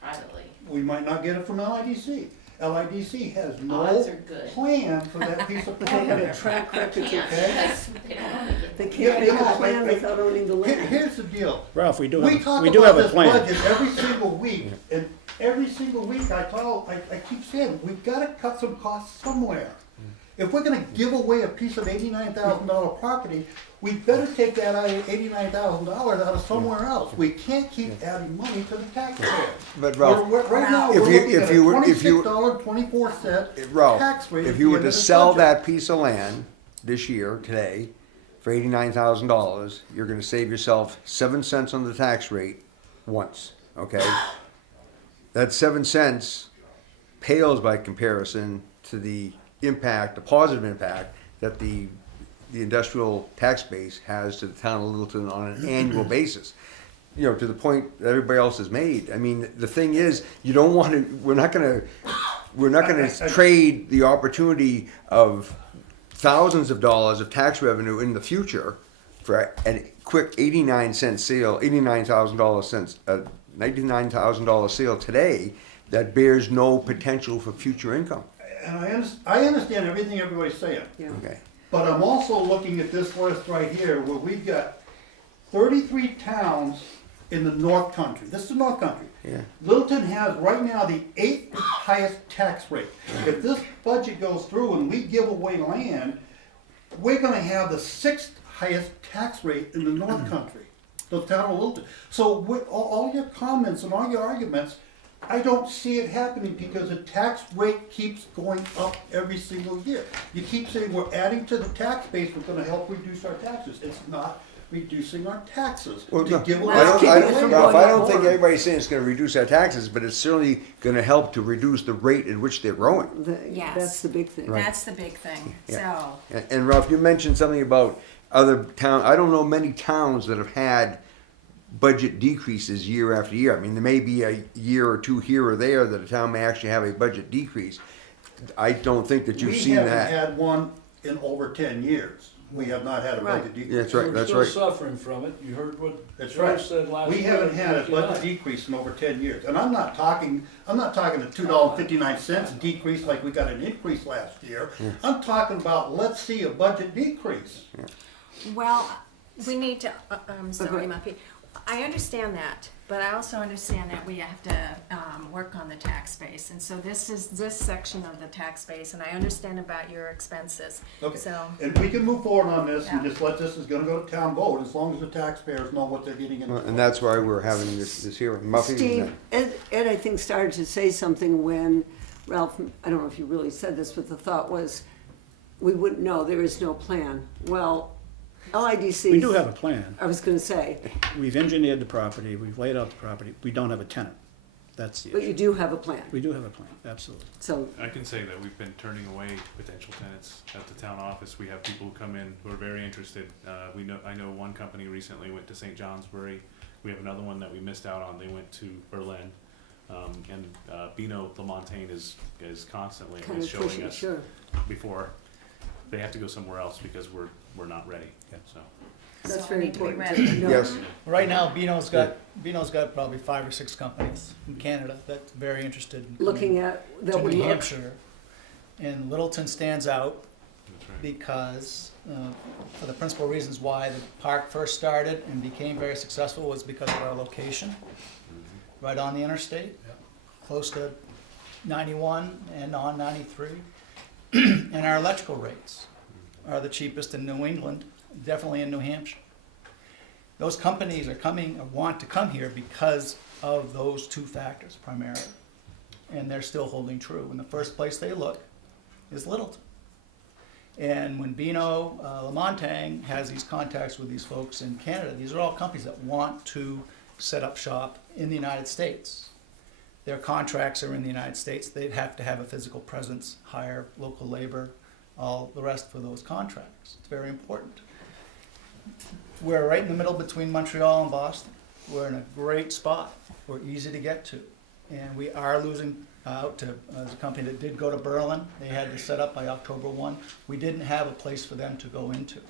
privately. we might not get it from LIDC. LIDC has no Odds are good. plan for that piece of But they have property. a track record. Can't, because they don't own it. They Yeah, can't make no, a plan but- without owning the land. Here's the deal. Ralph, we do We have, talk we do about have a this plan. budget every single week, and every single week I keep saying, we've gotta cut some costs somewhere. If we're gonna give away a piece of $89,000 property, we better take that $89,000 out of somewhere else. We can't keep adding money to the taxpayer. But Ralph, Right now, if we're you- looking if at a you were- if you- $26.24 Ralph, tax rate. if at you the were end to of this sell budget. that piece of land this year, today, for $89,000, you're gonna save yourself 7 cents on the tax rate once, okay? That 7 cents pales by comparison to the impact, the positive impact that the industrial tax base has to the town of Littleton on an annual basis. You know, to the point that everybody else has made. I mean, the thing is, you don't want to, we're not gonna trade the opportunity of thousands of dollars of tax revenue in the future for a quick 89-cent sale, $99,000 sale today that bears no potential for future income. And I understand everything everybody's saying. Yeah. Okay. But I'm also looking at this list right here where we've got 33 towns in the North Country. This is the North Country. Yeah. Littleton has right now the 8th highest tax rate. If this budget goes through and we give away land, we're gonna have the 6th highest tax rate in the North Country, the town of Littleton. So with all your comments and all your arguments, I don't see it happening because the tax rate keeps going up every single year. You keep saying we're adding to the tax base, we're gonna help reduce our taxes. It's not reducing our taxes. Well, to no, give away- I don't, keeping it from Ralph, I going don't think forward. anybody's saying it's gonna reduce our taxes, but it's certainly gonna help to reduce the rate at which they're growing. Yes. That's the big thing. That's the big thing, so. And Ralph, you mentioned something about other town, I don't know many towns that have had budget decreases year after year. I mean, there may be a year or two here or there that a town may actually have a budget decrease. I don't think that you've seen We haven't that. had one in over 10 years. We have not had a budget Right. decrease. Yeah, that's right, We're that's still right. suffering from it. You heard what That's Joe right. said last week. We haven't had a budget tonight. decrease in over 10 years. And I'm not talking a $2.59 decrease like we got an increase last year. I'm talking about, let's see a budget decrease. Well, we need to, I'm sorry, Muffy. I understand that, but I also understand that we have to work on the tax base. And so this is this section of the tax base, and I understand about your expenses. Okay. So, And we can move forward on this and Yeah. just let this is gonna go to town vote, as long as the taxpayers know what they're getting into. And that's why we're having this hearing. Muffy? Steve, Ed, I think started to say something when Ralph, I don't know if you really said this, but the thought was, we wouldn't know, there is no plan. Well, LIDC. We do have a plan. I was gonna say, We've engineered the property, we've laid out the property. We don't have a tenant. That's the but you issue. do have a plan, We do have a plan, absolutely. so, I can say that we've been turning away potential tenants at the town office. We have people who come in who are very interested. I know one company recently went to St. Johnsbury. We have another one that we missed out on. They went to Berlin. And Bino Lamontagne is constantly kind of showing pushing, us sure. before. they have to go somewhere else because we're not ready, so. That's So very need to be important ready. to know. Yes, Right now, Beano's got probably 5 or 6 companies in Canada that's very interested in Looking coming at, that to would New look, Hampshire. And Littleton stands out That's right. because, for the principal reasons why the park first started and became very successful was because of our location, right on the interstate, close to 91 and on 93. And our electrical rates are the cheapest in New England, definitely in New Hampshire. Those companies are coming, or want to come here because of those 2 factors primarily. And they're still holding true. And the first place they look is Littleton. And when Beano Lamontagne has these contacts with these folks in Canada, these are all companies that want to set up shop in the United States. Their contracts are in the United States. They'd have to have a physical presence, hire local labor, all the rest for those contracts. It's very important. We're right in the middle between Montreal and Boston. We're in a great spot. We're easy to get to. And we are losing out to a company that did go to Berlin. They had to set up by October 1. We didn't have a place for them to go into.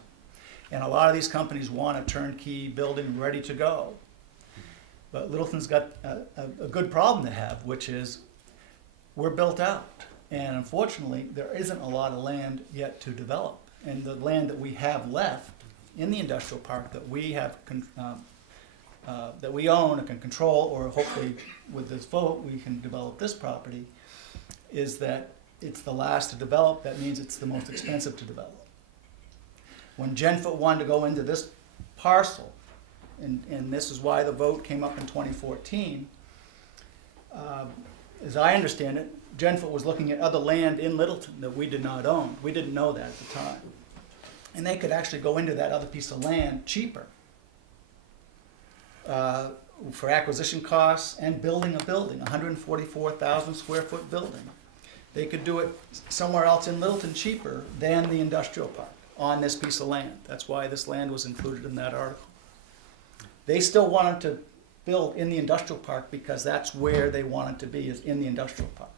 And a lot of these companies want a turnkey building ready to go. But Littleton's got a good problem to have, which is we're built out. And unfortunately, there isn't a lot of land yet to develop. And the land that we have left in the industrial park that we have that we own and can control, or hopefully with this vote we can develop this property, is that it's the last to develop. That means it's the most expensive to develop. When Genfoot wanted to go into this parcel, and this is why the vote came up in 2014, as I understand it, Genfoot was looking at other land in Littleton that we did not own. We didn't know that at the time. And they could actually go into that other piece of land cheaper for acquisition costs and building a building, 144,000 square foot building. They could do it somewhere else in Littleton cheaper than the industrial park on this piece of land. That's why this land was included in that article. They still wanted to build in the industrial park because that's where they wanted to be, is in the industrial park.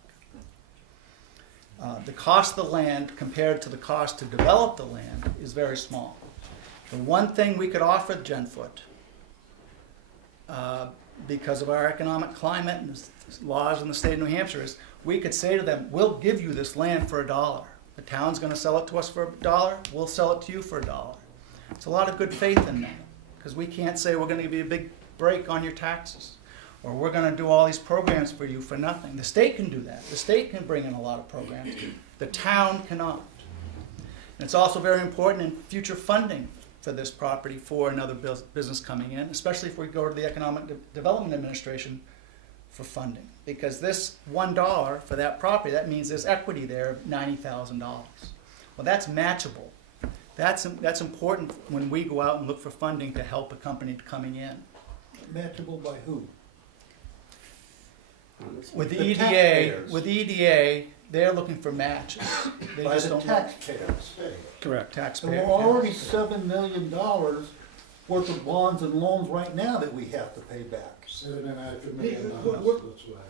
The cost of the land compared to the cost to develop the land is very small. The one thing we could offer Genfoot, because of our economic climate and the laws in the state of New Hampshire, is we could say to them, we'll give you this land for $1. The town's going to sell it to us for $1, we'll sell it to you for $1. It's a lot of good faith in that, because we can't say we're going to give you a big break on your taxes, or we're going to do all these programs for you for nothing. The state can do that. The state can bring in a lot of programs. The town cannot. And it's also very important in future funding for this property for another business coming in, especially if we go to the Economic Development Administration for funding. Because this $1 for that property, that means there's equity there of $90,000. Well, that's matchable. That's important when we go out and look for funding to help a company coming in. Matchable by who? With the The EDA, taxpayers. with the EDA, they're looking for matches. They By just the don't taxpayers. correct And taxpayer. we're already $7 million worth of bonds and loans right now that we have to pay back. $7.5 million, What- that's why.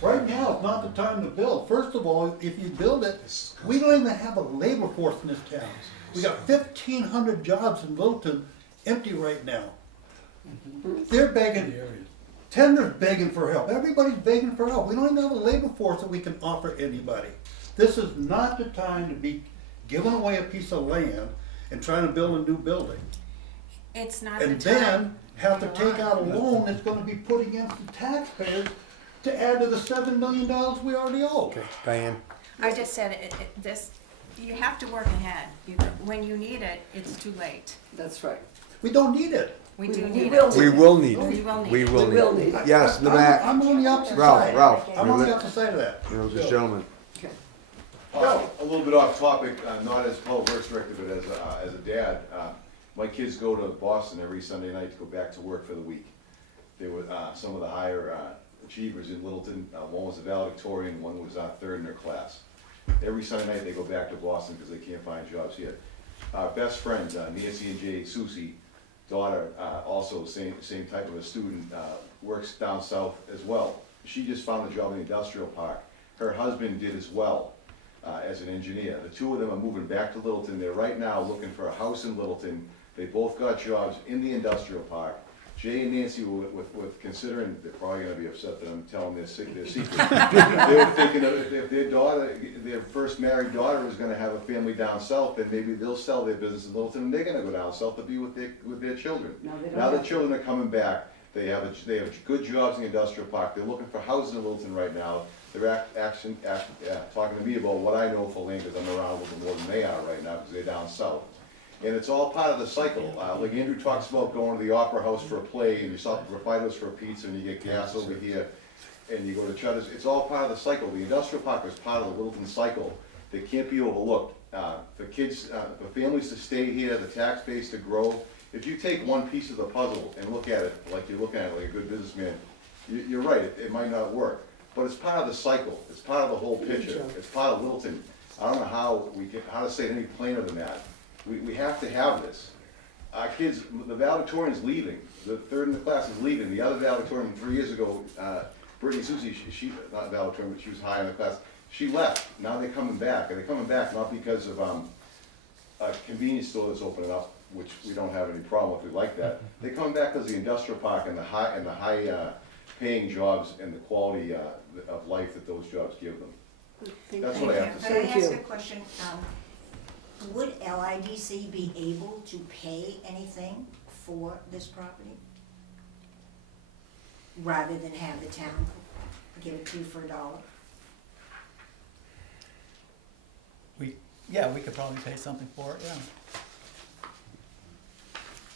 Right now is not the time to build. First of all, if you build it, we don't even have a labor force in this town. We got 1,500 jobs in Littleton empty right now. They're begging, Tender's begging for help. Everybody's begging for help. We don't even have a labor force that we can offer anybody. This is not the time to be giving away a piece of land and trying to build a new building. It's not the And time. then have to take out a loan that's gonna be put against the taxpayers to add to the $7 million we already owe. Diane? I just said, you have to work ahead. When you need it, it's too late. That's right. We don't need it. We do We need will it. We will need We it. will need We it. will We will need need it. it. Yes, in the back. I'm on the opposite Ralph, side. Ralph. I'm on the opposite side of that. You know, this gentleman. Okay. A little bit off topic, not as public works director, but as a dad. My kids go to Boston every Sunday night to go back to work for the week. They were some of the higher achievers in Littleton. One was a valedictorian, one was third in their class. Every Sunday night they go back to Boston because they can't find jobs here. Our best friends, Nancy and Jay Susie, daughter, also same type of a student, works down south as well. She just found a job in the industrial park. Her husband did as well. as an engineer. The two of them are moving back to Littleton. They're right now looking for a house in Littleton. They both got jobs in the industrial park. Jay and Nancy were with considering, they're probably gonna be upset that I'm telling their secret. They were thinking of if their daughter, their first married daughter is gonna have a family down south, then maybe they'll sell their business in Littleton and they're gonna go down south to be with their children. No, they don't Now the have to. children are coming back. They have good jobs in the industrial park. They're looking for houses in Littleton right now. They're talking to me about what I know for land, because I'm around a little more than they are right now, because they're down south. And it's all part of the cycle. Like Andrew talks about going to the Opera House for a play, and you stop at Rafitos for a pizza, and you get gas over here, and you go to Cheddar's. It's all part of the cycle. The industrial park is part of the Littleton cycle that can't be overlooked. For kids, for families to stay here, the tax base to grow. If you take one piece of the puzzle and look at it like you're looking at it like a good businessman, you're right, it might not work. But it's part of the cycle. It's part of the whole picture. It's part of Littleton. I don't know how to say it any plainer than that. We have to have this. Our kids, the valedictorian's leaving. The third in the class is leaving. The other valedictorian 3 years ago, Brittany Susie, she not valedictorian, but she was high in the class. She left. Now they're coming back. And they're coming back not because of a convenience store that's opening up, which we don't have any problem with. We like that. They're coming back because of the industrial park and the high paying jobs and the quality of life that those jobs give them. That's what I have to say. Can I ask a question? Would LIDC be able to pay anything for this property? Rather than have the town give it to you for $1? Yeah, we could probably pay something for it, yeah.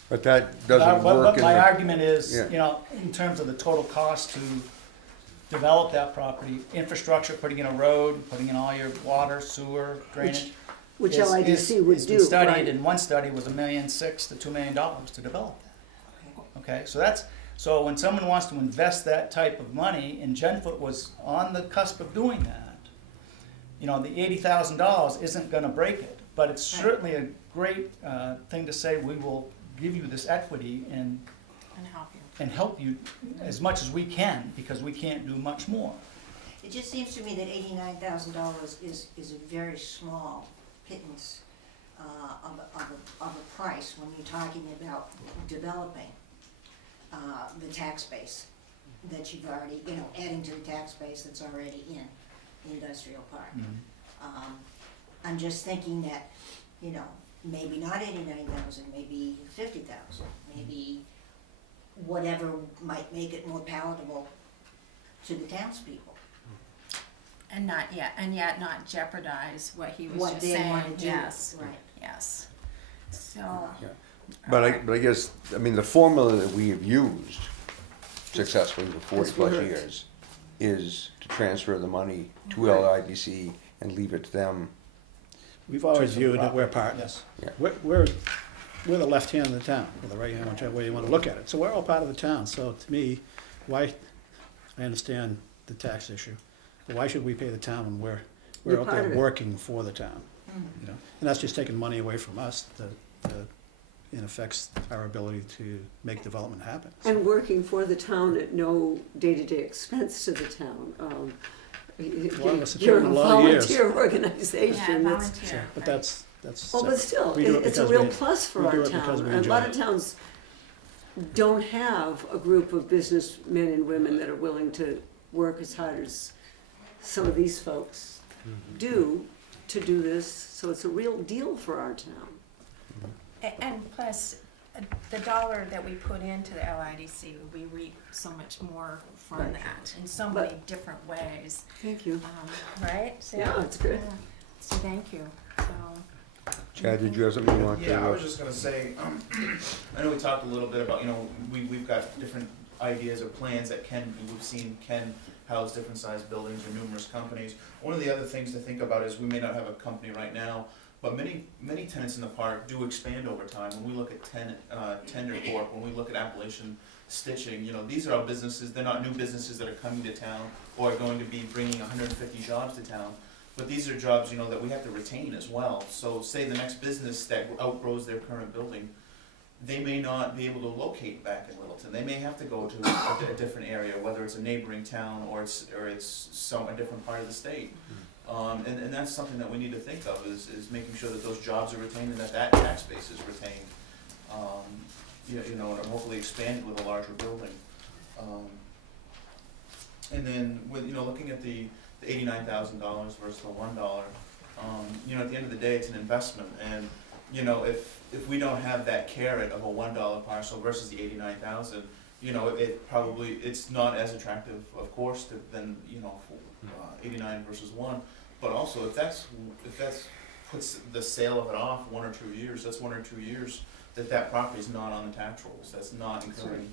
But that doesn't But work in my the, argument is, Yeah. you know, in terms of the total cost to develop that property, infrastructure, putting in a road, putting in all your water, sewer, drainage. Which is- LIDC would has do, been studied, right? and one study was $1.6 million to $2 million to develop that. Okay, so when someone wants to invest that type of money, and Genfoot was on the cusp of doing that, you know, the $80,000 isn't gonna break it, but it's certainly a great thing to say, we will give you this equity and help you as much as we can, because we can't do much more. It just seems to me that $89,000 is a very small pittance of a price when you're talking about developing the tax base that you've already, you know, adding to the tax base that's already in the industrial park. I'm just thinking that, you know, maybe not 89,000, maybe 50,000, maybe whatever might make it more palatable to the townspeople. And yet not jeopardize what he was What just they saying. wanna do, Yes, right. yes. So, yeah. But I guess, I mean, the formula that we have used successfully for 40 plus worked. years is to transfer the money to LIDC and leave it to them. We've always Terms of viewed that we're property, partners. Yeah. We're the left hand of the town, or the right hand, whichever way you wanna look at it. So we're all part of the town, so to me, I understand the tax issue, but why should we pay the town when we're You're out part there of it. working for the town? You know, and that's just taking money away from us that it affects our ability to make development happen. And working for the town at no day-to-day expense to the town. lot of us have You're a taken a lot of years. volunteer organization. yeah, That's- volunteer. But right. that's. Well, but still, We do it it's a because real we- plus for we do our it because town. we A lot enjoy of it. towns don't have a group of businessmen and women that are willing to work as hard as some of these folks do to do this, so it's a real deal for our town. And plus, the dollar that we put into the LIDC, we reap so much more from Right. that in so But- many different ways, Thank you. right? So, Yeah, it's good. yeah. So thank you, so. Chad, did you have something you wanted to? Yeah, I was just gonna say, I know we talked a little bit about, you know, we've got different ideas or plans that we've seen can house different sized buildings or numerous companies. One of the other things to think about is we may not have a company right now, but many tenants in the park do expand over time. When we look at Tender Corp, when we look at Appalachian Stitching, you know, these are all businesses, they're not new businesses that are coming to town or are going to be bringing 150 jobs to town. But these are jobs, you know, that we have to retain as well. So say the next business that outgrows their current building, they may not be able to locate back in Littleton. They may have to go to a different area, whether it's a neighboring town or it's a different part of the state. And that's something that we need to think of, is making sure that those jobs are retained and that tax base is retained. You know, and hopefully expanded with a larger building. And then with, you know, looking at the $89,000 versus the $1, you know, at the end of the day, it's an investment. And, you know, if we don't have that carrot of a $1 parcel versus the 89,000, you know, it's not as attractive, of course, than, you know, 89 versus 1. But also, if that's puts the sale of it off 1 or 2 years, that's 1 or 2 years that property is not on the tax rolls. That's not incurring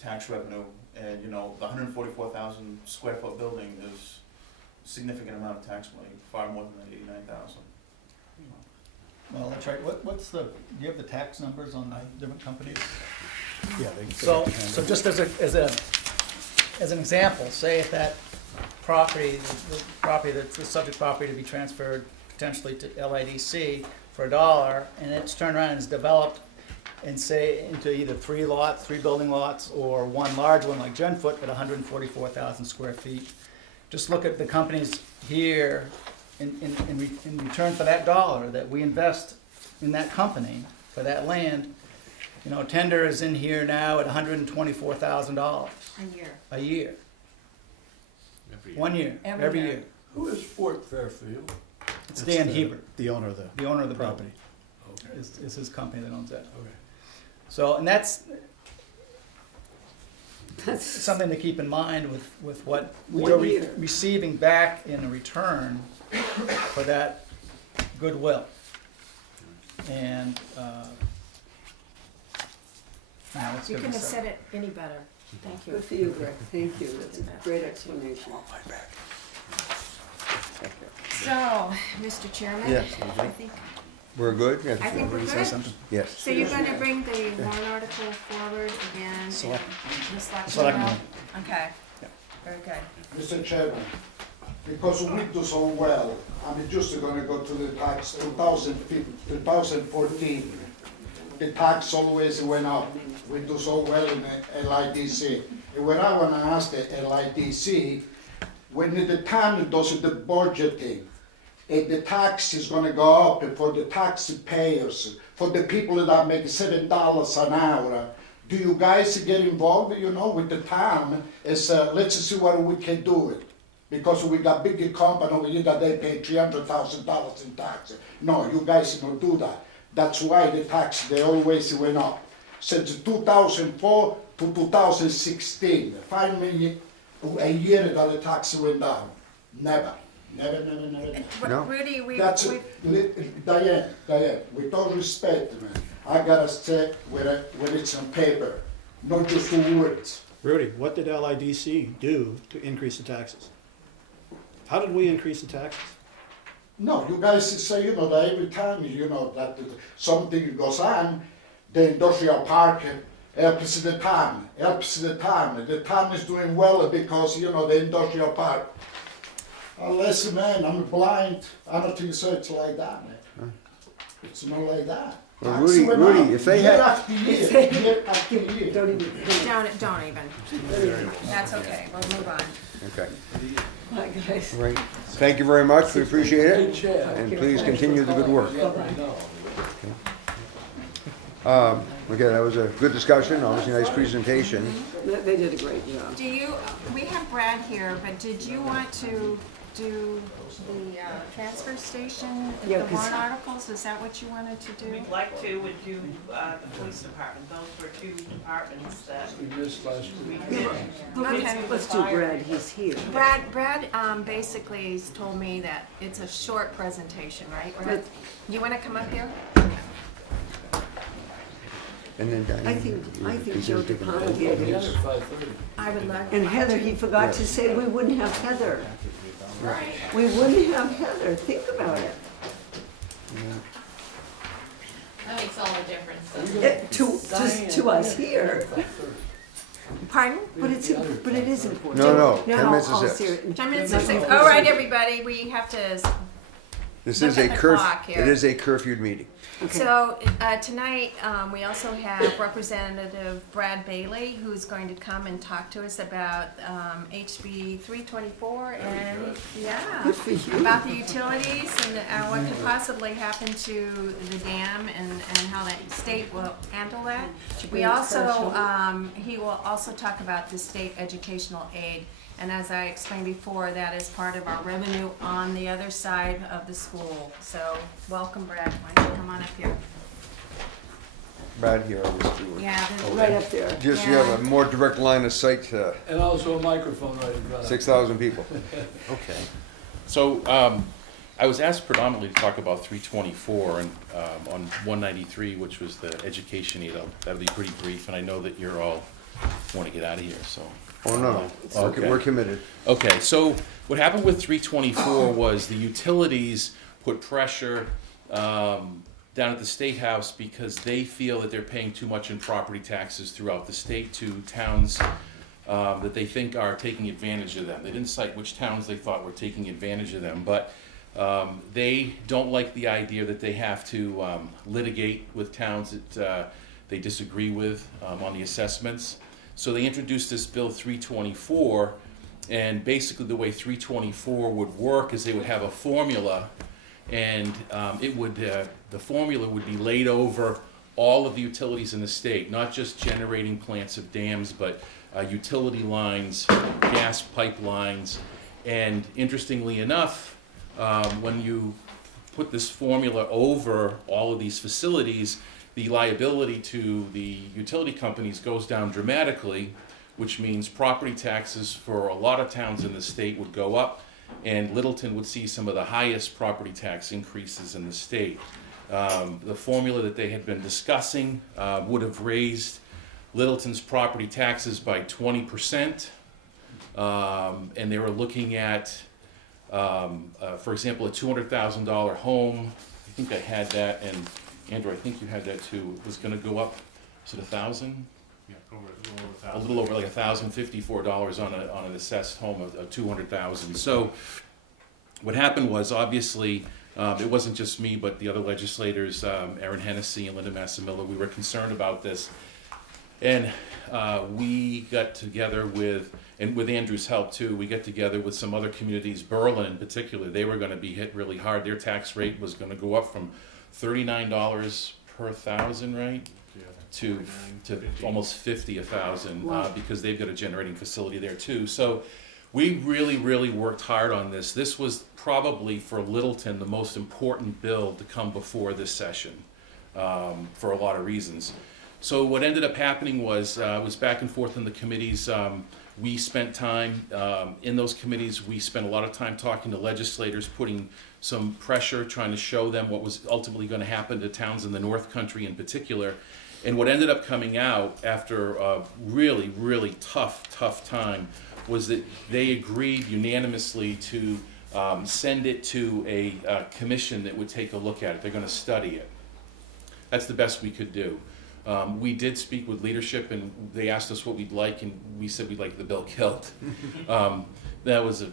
tax revenue. And, you know, the 144,000 square foot building is a significant amount of tax money, far more than that 89,000. Well, that's right. What's the, do you have the tax numbers on the different companies? Yeah. So just as an example, say if that property, the property that's the subject property to be transferred potentially to LIDC for $1, and it's turned around and is developed and say into either 3 building lots, or one large one like Genfoot at 144,000 square feet. Just look at the companies here in return for that $1 that we invest in that company for that land. You know, Tender is in here now at $124,000 a year. Every year. 1 year, every year. Who is Fort Fairfield? It's Dan Hebert, The owner of the the owner of the property. building. Is his company that owns that. Okay. So, and that's something to keep in mind with what we are receiving back in a return for that goodwill. And, now it's You gonna couldn't be have so. said it any better. Thank you. Good for you, Greg, thank you, that's a great explanation. So, Mr. Chairman, Yes, I think, We're good? I think we're good. Yes. So you're gonna bring the warrant article forward again? and Select- the selection Selectmen. vote? Okay, very good. Mr. Chairman, because we do so well, I'm just gonna go to the tax 2014. The tax always went up. We do so well in LIDC. And what I wanna ask the LIDC, when the town does the budgeting, and the tax is gonna go up for the taxpayers, for the people that make $7 an hour, do you guys get involved, you know, with the town? It's, let's see what we can do it. Because we got big company over here that they pay $300,000 in tax. No, you guys don't do that. That's why the tax, they always went up. Since 2004 to 2016, 5 million a year that the tax went down. Never. No. Rudy, That's, Diane, with all respect, man, I gotta say when it's on paper, not just words. Rudy, what did LIDC do to increase the taxes? How did we increase the taxes? No, you guys say, you know, that every time, you know, that something goes on, the industrial park helps the town. The town is doing well because, you know, the industrial park. Unless, man, I'm blind, I don't think so it's like that, man. It's not like that. Well, Tax Rudy, went Rudy, up if they year had- after year, year after year. don't even. That's okay, we'll move on. Okay. Hi, guys. Right. Thank you very much, we appreciate Good it. chat. And please continue the good work. Yeah, I know. Okay, that was a good discussion, obviously a nice presentation. They did a great job. Do you, we have Brad here, but did you want to do the transfer station, Yeah, the 'cause- warrant articles? Is that what you wanted to do? We'd like to, would do the police department, those were 2 departments that We missed last week. Okay. Let's do Brad, he's here. Brad basically has told me that it's a short presentation, right? Brad? You wanna come up here? And then Diane. I think Joe DePalma We gave had it. at 5:30. I would love. And Heather, he forgot to say we wouldn't have Heather. We wouldn't have Heather, think about it. That makes all the difference, doesn't it? To us here, Pardon? but it is important. No, 10 minutes all is it. serious. 10 minutes to 6. All right, everybody, we have to This Look is at a the curfew, clock here. it is a curfewed meeting. So tonight, we also have Representative Brad Bailey, who's going to come and talk to us about HB 324 and, yeah, about the utilities and what could possibly happen to the dam and how that state will handle that. We also, he will also talk about the state educational aid. And as I explained before, that is part of our revenue on the other side of the school. So welcome, Brad. Why don't you come on up here? Brad here, obviously. Yeah, Right up there. Just, you have a more direct line of sight to And also a microphone right in front of 6,000 people. Okay. So, I was asked predominantly to talk about 324 and, on 193, which was the education aid. That'll be pretty brief, and I know that you're all want to get out of here, so. Oh, no, Okay. we're committed. Okay, so what happened with 324 was the utilities put pressure down at the State House because they feel that they're paying too much in property taxes throughout the state to towns that they think are taking advantage of them. They didn't cite which towns they thought were taking advantage of them, but they don't like the idea that they have to litigate with towns that they disagree with on the assessments. So they introduced this bill 324, and basically the way 324 would work is they would have a formula, and it would the formula would be laid over all of the utilities in the state, not just generating plants of dams, but utility lines, gas pipelines, and interestingly enough, when you put this formula over all of these facilities, the liability to the utility companies goes down dramatically, which means property taxes for a lot of towns in the state would go up, and Littleton would see some of the highest property tax increases in the state. The formula that they had been discussing would have raised Littleton's property taxes by 20%, and they were looking at, for example, a $200,000 home. I think I had that, and Andrew, I think you had that too. It was going to go up, is it 1,000? Yeah, over $1,000. A little over like $1,054 on an assessed home of 200,000. So what happened was, obviously, it wasn't just me, but the other legislators, Aaron Hennessy and Linda Massimilla, we were concerned about this. And we got together with, and with Andrew's help too, we got together with some other communities, Berlin in particular. They were going to be hit really hard. Their tax rate was going to go up from $39 per thousand, right? Yeah. To almost 50,000 because they've got a generating facility there too. So we really worked hard on this. This was probably for Littleton the most important bill to come before this session for a lot of reasons. So what ended up happening was it was back and forth in the committees. We spent time in those committees. We spent a lot of time talking to legislators, putting some pressure, trying to show them what was ultimately going to happen to towns in the North Country in particular. And what ended up coming out after a really tough time was that they agreed unanimously to send it to a commission that would take a look at it. They're going to study it. That's the best we could do. We did speak with leadership, and they asked us what we'd like, and we said we'd like the bill killed. That was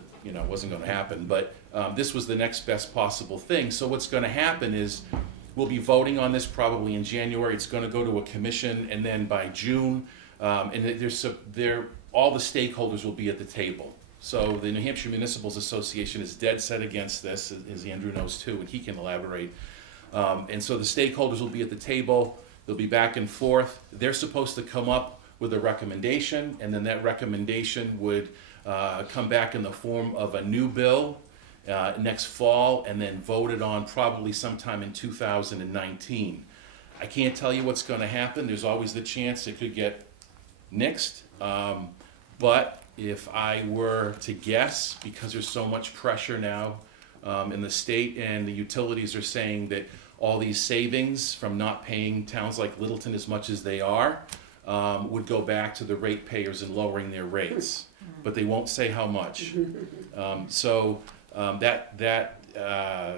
wasn't going to happen, but this was the next best possible thing. So what's going to happen is we'll be voting on this probably in January. It's going to go to a commission, and then by June, and all the stakeholders will be at the table. So the New Hampshire Municipals Association is dead set against this, as Andrew knows too, and he can elaborate. And so the stakeholders will be at the table. They'll be back and forth. They're supposed to come up with a recommendation, and then that recommendation would come back in the form of a new bill next fall, and then voted on probably sometime in 2019. I can't tell you what's going to happen. There's always the chance it could get nixed. But if I were to guess, because there's so much pressure now in the state, and the utilities are saying that all these savings from not paying towns like Littleton as much as they are would go back to the ratepayers and lowering their rates, but they won't say how much. That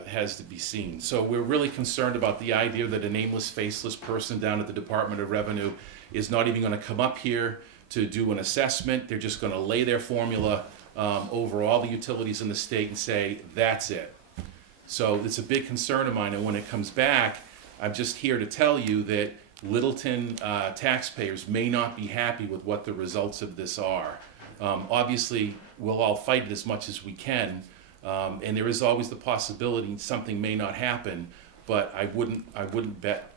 has to be seen. So we're really concerned about the idea that a nameless, faceless person down at the Department of Revenue is not even going to come up here to do an assessment. They're just going to lay their formula over all the utilities in the state and say, that's it. So it's a big concern of mine, and when it comes back, I'm just here to tell you that Littleton taxpayers may not be happy with what the results of this are. Obviously, we'll all fight it as much as we can, and there is always the possibility something may not happen, but I wouldn't bet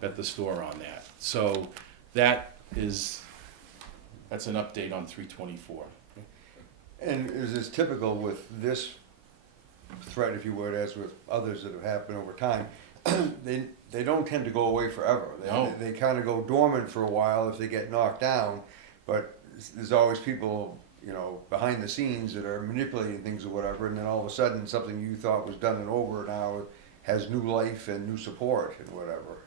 the store on that. So that's an update on 324. And is this typical with this threat, if you would, as with others that have happened over time? They don't tend to go away forever. No. They kind of go dormant for a while if they get knocked down, but there's always people, you know, behind the scenes that are manipulating things or whatever, and then all of a sudden something you thought was done and over now has new life and new support and whatever.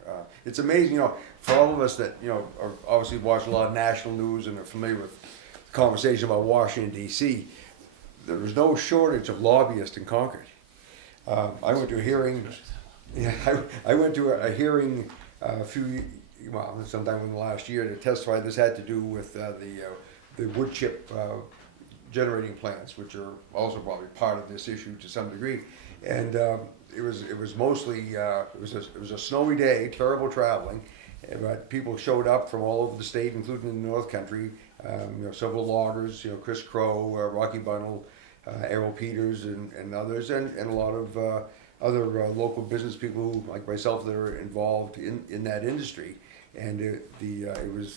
It's amazing, you know, for all of us that, you know, are obviously watch a lot of national news and are familiar with the conversation about Washington, D.C., there was no shortage of lobbyists in Concord. I went to a hearing. Yeah, I went to a hearing sometime in the last year to testify. This had to do with the wood chip generating plants, which are also probably part of this issue to some degree. And it was mostly it was a snowy day, terrible traveling, but people showed up from all over the state, including in the North Country. You know, several loggers, you know, Chris Crow, Rocky Bunnell, Errol Peters, and others, and a lot of other local business people who, like myself, that are involved in that industry. And the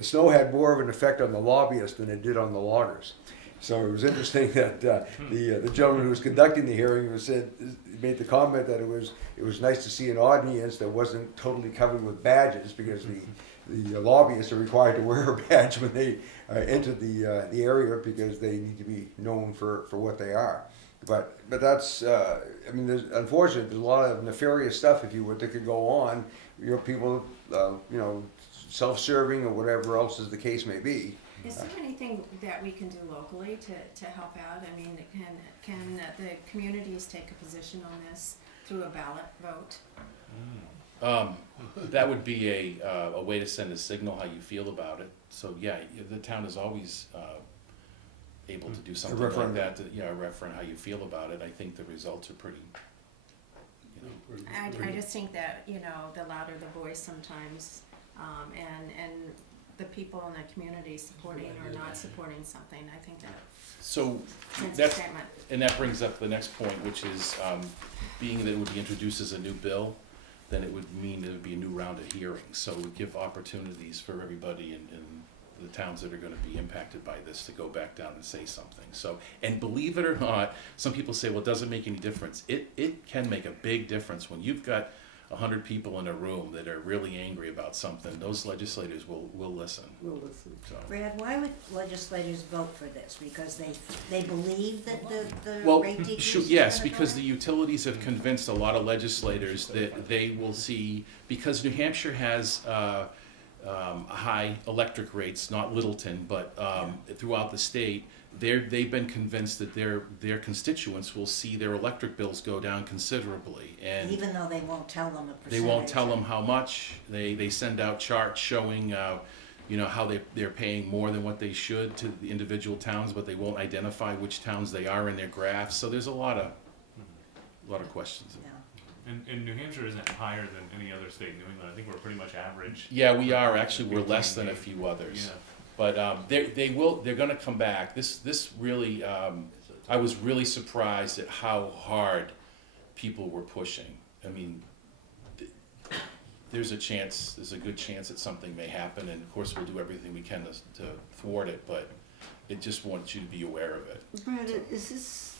snow had more of an effect on the lobbyists than it did on the loggers. So it was interesting that the gentleman who was conducting the hearing made the comment that it was nice to see an audience that wasn't totally covered with badges, because the lobbyists are required to wear a badge when they enter the area, because they need to be known for what they are. But that's I mean, unfortunately there's a lot of nefarious stuff, if you would, that could go on. You know, people you know, self-serving or whatever else as the case may be. Is there anything that we can do locally to help out? I mean, can the communities take a position on this through a ballot vote? That would be a way to send a signal how you feel about it. So yeah, the town is always able to do something like that. A referendum, how you feel about it. I think the results are pretty. You know, I just think that, you know, the louder the voice sometimes, and the people in the community supporting or not supporting something, I think that. So that brings up the next point, which is being that it would be introduced as a new bill, then it would mean there would be a new round of hearings. So we give opportunities for everybody in the towns that are going to be impacted by this to go back down and say something. So, and believe it or not, some people say, well, it doesn't make any difference. It can make a big difference when you've got 100 people in a room that are really angry about something. Those legislators will listen. Will listen. So. Brad, why would legislators vote for this? Because they believe that the Well, rate decrease sure, is yes, gonna go because in? the utilities have convinced a lot of legislators that they will see, because New Hampshire has high electric rates, not Littleton, but throughout the state, they've been convinced that their constituents will see their electric bills go down considerably, and Even though they won't tell them a percentage. they won't tell them how much. They send out charts showing you know, how they're paying more than what they should to the individual towns, but they won't identify which towns they are in their graphs. So there's a lot of questions. Yeah. And New Hampshire isn't higher than any other state in New England. I think we're pretty much average. Yeah, we are. Actually, we're less than a few others. Yeah. But they're going to come back. This really, I was really surprised at how hard people were pushing. I mean, there's a good chance that something may happen, and of course we'll do everything we can to thwart it, but it just wants you to be aware of it. Brad, is this,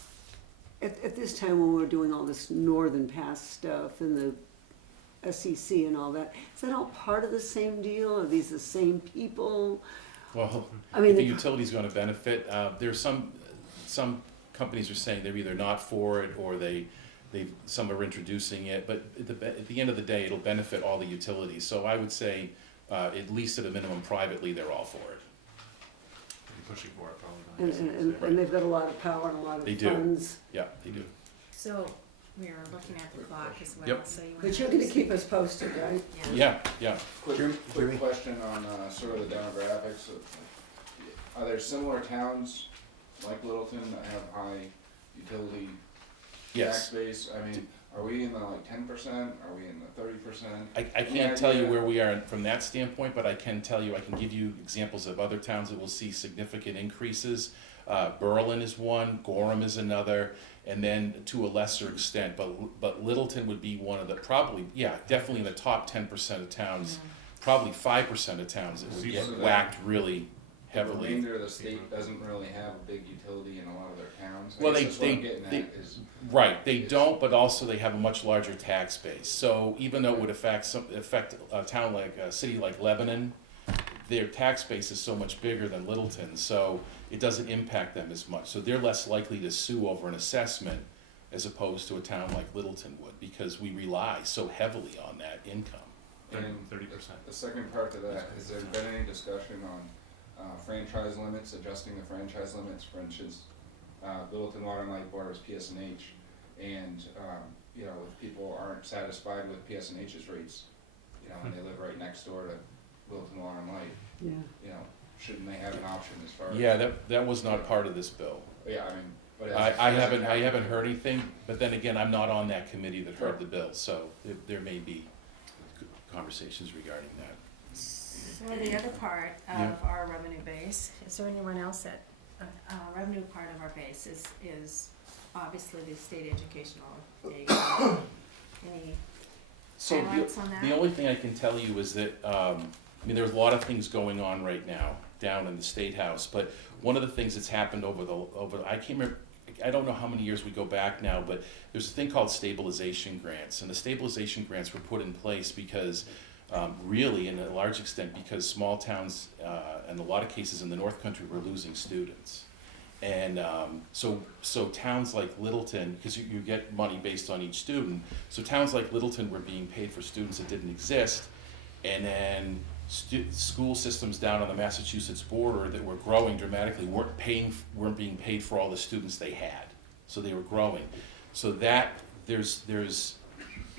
at this time when we're doing all this Northern Pass stuff and the SEC and all that, is that all part of the same deal? Are these the same people? Well, I mean, the utility's going to benefit. There's some companies are saying they're either not for it or some are introducing it, but at the end of the day, it'll benefit all the utilities. So I would say, at least at a minimum, privately, they're all for it. Pushing for it, probably. And they've got a lot of power and a lot of funds. Yeah, they do. So we are looking at the clock as well. Yep. So you But you're gonna keep us posted, right? Yeah. Quick question on sort of the demographics. Are there similar towns like Littleton that have high utility Yes. base? I mean, are we in the like 10%? Are we in the 30%? I can't tell you where we are from that standpoint, but I can tell you, I can give you examples of other towns that will see significant increases. Berlin is one, Gorham is another, and then to a lesser extent, but Littleton would be one of the, probably, yeah, definitely in the top 10% of towns, probably 5% of towns that would get whacked really The heavily. remainder of the state doesn't really have a big utility in a lot of their towns. I Well, guess that's what I'm getting at is- right, they don't, but also they have a much larger tax base. So even though it would affect a town like, a city like Lebanon, their tax base is so much bigger than Littleton, so it doesn't impact them as much. So they're less likely to sue over an assessment as opposed to a town like Littleton would, because we rely so heavily on that income. And 30%. The second part to that, has there been any discussion on franchise limits, adjusting the franchise limits? For instance, Littleton Water and Light borders PSNH, and you know, if people aren't satisfied with PSNH's rates, you know, and they live right next door to Littleton Water and Light, Yeah. you know, shouldn't they have an option as far as? Yeah, that was not part of this bill. Yeah, I mean, but as I as a haven't county- heard anything, but then again, I'm not on that committee that heard the bill, so there may be conversations regarding that. So the other part Yeah. of our revenue base, is there anyone else that, revenue part of our base is obviously the state educational aid. Any So highlights on that? the only thing I can tell you is that, I mean, there's a lot of things going on right now down in the State House, but one of the things that's happened I can't remember, I don't know how many years we go back now, but there's a thing called stabilization grants, and the stabilization grants were put in place because, really, in a large extent, because small towns, in a lot of cases in the North Country, were losing students. And so towns like Littleton, because you get money based on each student, so towns like Littleton were being paid for students that didn't exist, and then school systems down on the Massachusetts border that were growing dramatically weren't being paid for all the students they had, so they were growing. So that there's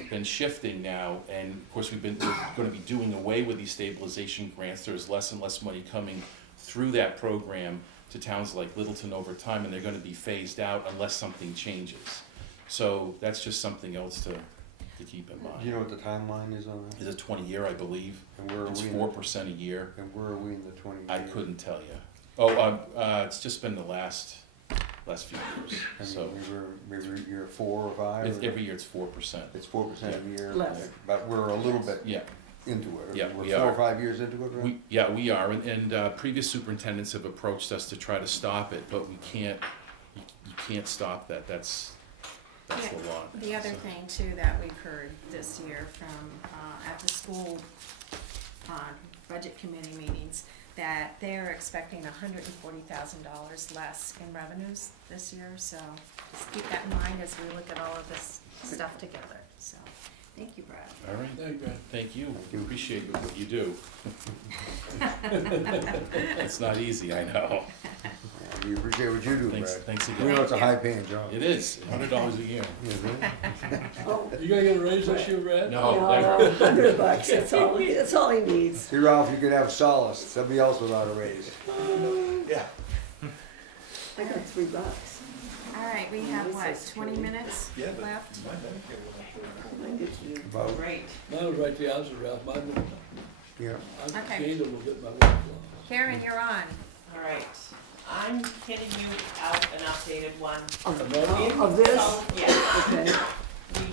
been shifting now, and of course we're going to be doing away with these stabilization grants. There's less and less money coming through that program to towns like Littleton over time, and they're going to be phased out unless something changes. So that's just something else to keep in mind. Do you know what the timeline is on that? It's a 20-year, I believe. And where are It's we? 4% a year. And where are we in the 20 years? I couldn't tell you. Oh, it's just been the last few years. I mean, So maybe year 4 or 5? every year it's 4%. It's 4% a year? Less. But we're a little bit Yeah. into it. Yeah, We're we 4 are. or 5 years into it, right? We are, and previous superintendents have approached us to try to stop it, but we can't. You can't stop that. That's the law. The other So- thing too that we've heard this year from, at the school, budget committee meetings, that they're expecting $140,000 less in revenues this year, so just keep that in mind as we look at all of this stuff together, so, thank you, Brad. All right. Thank you. Thank you. We appreciate what you do. It's not easy, I know. Yeah, we appreciate what you do, Brad. Thanks We again. know it's a high-paying job. It is $100 a year. Yeah, really? Oh, You gonna get a raise this year, Brad? No, no, $100, that's all he needs. See, Ralph, you could have solace, somebody else without a raise. Yeah. I got $3. All right, we have what, 20 minutes left? About, Great. Mine was right the opposite, Ralph. Mine, yeah. I Okay. gained a little bit in my weight loss. Karen, you're on. All right. I'm hitting you out an updated one. Of this? So, yeah, Okay. we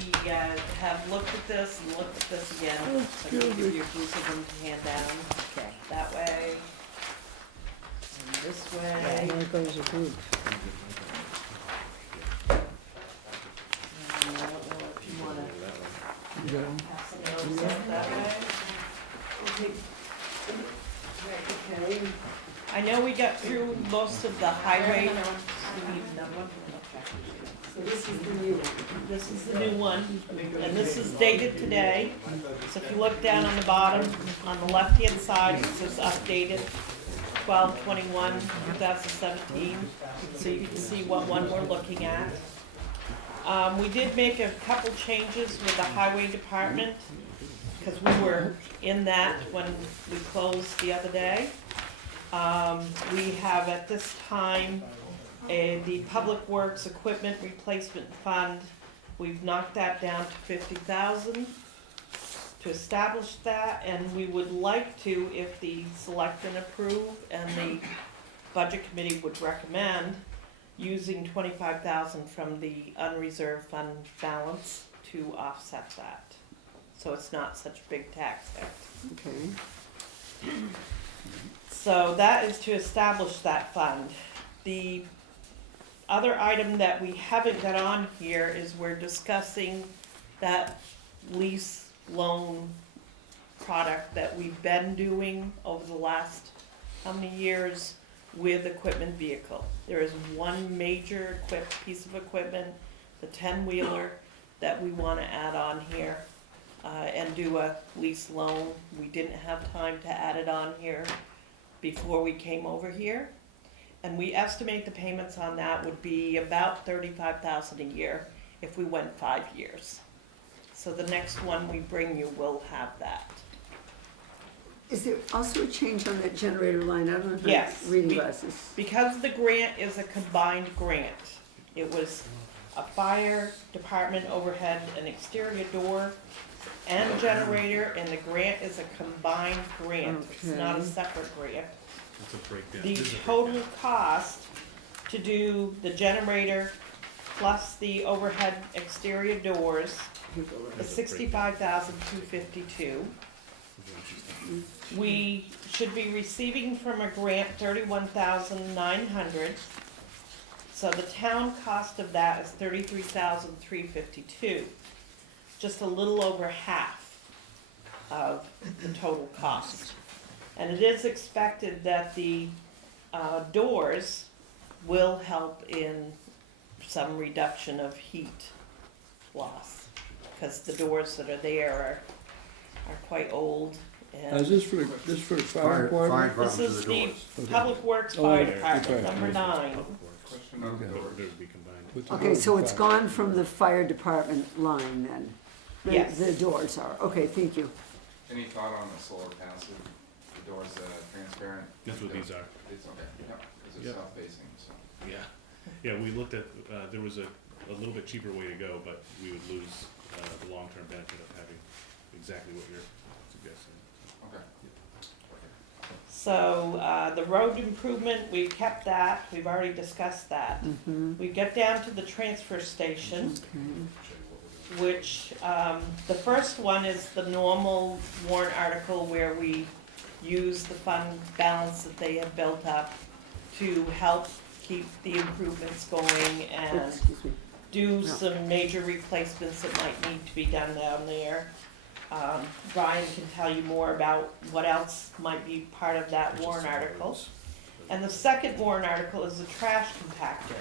have looked at this and looked at this again. So I'm gonna give you a few of them to hand down. Okay. That way. And this way. There goes a group. And I don't know if you wanna Yeah. pass some notes out that way. Okay. I know we got through most of the highway. Do we need another one? So this is the new one. This is the new one, and this is dated today. So if you look down on the bottom, on the left-hand side, it says updated 12/21/2017. So you can see what one we're looking at. We did make a couple changes with the highway department, because we were in that when we closed the other day. We have at this time The Public Works Equipment Replacement Fund, we've knocked that down to 50,000 to establish that, and we would like to, if the selectmen approve and the budget committee would recommend, using 25,000 from the unreserved fund balance to offset that. So it's not such a big tax hit. Okay. So that is to establish that fund. The other item that we haven't got on here is we're discussing that lease loan product that we've been doing over the last how many years with equipment vehicle. There is one major piece of equipment, the 10-wheeler, that we want to add on here and do a lease loan. We didn't have time to add it on here before we came over here. And we estimate the payments on that would be about $35,000 a year if we went 5 years. So the next one we bring you will have that. Is there also a change on that generator line? I don't know if Yes. I'm reading glasses. Because the grant is a combined grant. It was a fire department overhead, an exterior door, and generator, and the grant is a combined grant. It's not a separate grant. It's a breakdown. The This is a total cost to do the generator plus the overhead exterior doors is $65,252. We should be receiving from a grant $31,900. So the town cost of that is $33,352. Just a little over half of the total cost. And it is expected that the doors will help in some reduction of heat loss, because the doors that are there are quite old. Is this for the fire department? This is the Public Works Oh, Fire okay. Department, number 9. Question on the doors. They would be combined. Okay, so it's gone from the fire department line then? Yes. The doors are, okay, thank you. Any thought on the solar panels, the doors that are transparent? That's what these are. It's okay, yeah, because it's Yep. south-facing, so. Yeah, yeah, we looked at, there was a little bit cheaper way to go, but we would lose the long-term benefit of having exactly what you're suggesting. Okay. So, the road improvement, we've kept that, we've already discussed that. We get down to the transfer station, which, the first one is the normal warrant article where we use the fund balance that they have built up to help keep the improvements going and Excuse me. do some major replacements that might need to be done down there. Brian can tell you more about what else might be part of that warrant article. And the second warrant article is the trash compactor.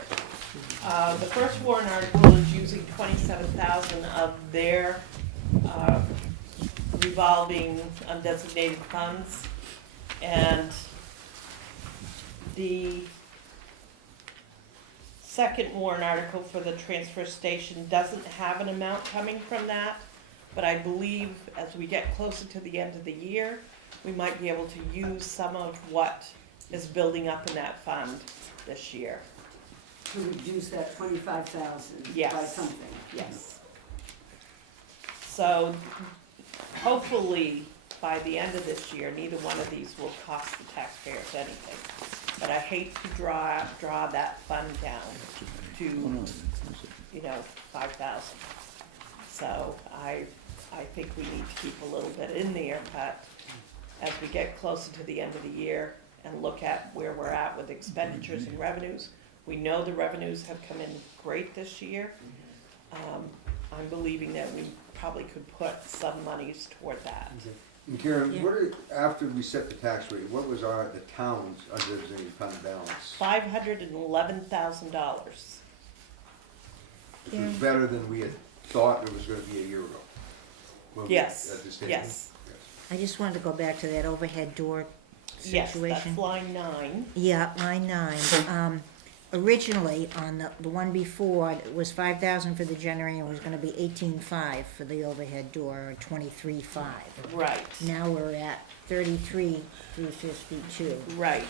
The first warrant article is using 27,000 of their revolving undesignated funds. And the second warrant article for the transfer station doesn't have an amount coming from that. But I believe as we get closer to the end of the year, we might be able to use some of what is building up in that fund this year. To reduce that 25,000 by Yes. something. Yes. So hopefully by the end of this year, neither one of these will cost the taxpayers anything. But I hate to draw that fund down to, 5,000. So I think we need to keep a little bit in there, but as we get closer to the end of the year and look at where we're at with expenditures and revenues, we know the revenues have come in great this year. I'm believing that we probably could put some monies toward that. And Karen, after we set the tax rate, what was the town's undesignated fund balance? $511,000. Which was better than we had thought it was gonna be a year ago. Yes, At this stage. yes. I just wanted to go back to that overhead door Yes, situation. that's line 9. Yeah, line 9. Originally, on the one before, it was 5,000 for the generator, and it was gonna be 18,500 for the overhead door, or 23,500. Right. Now we're at 33,352. Right.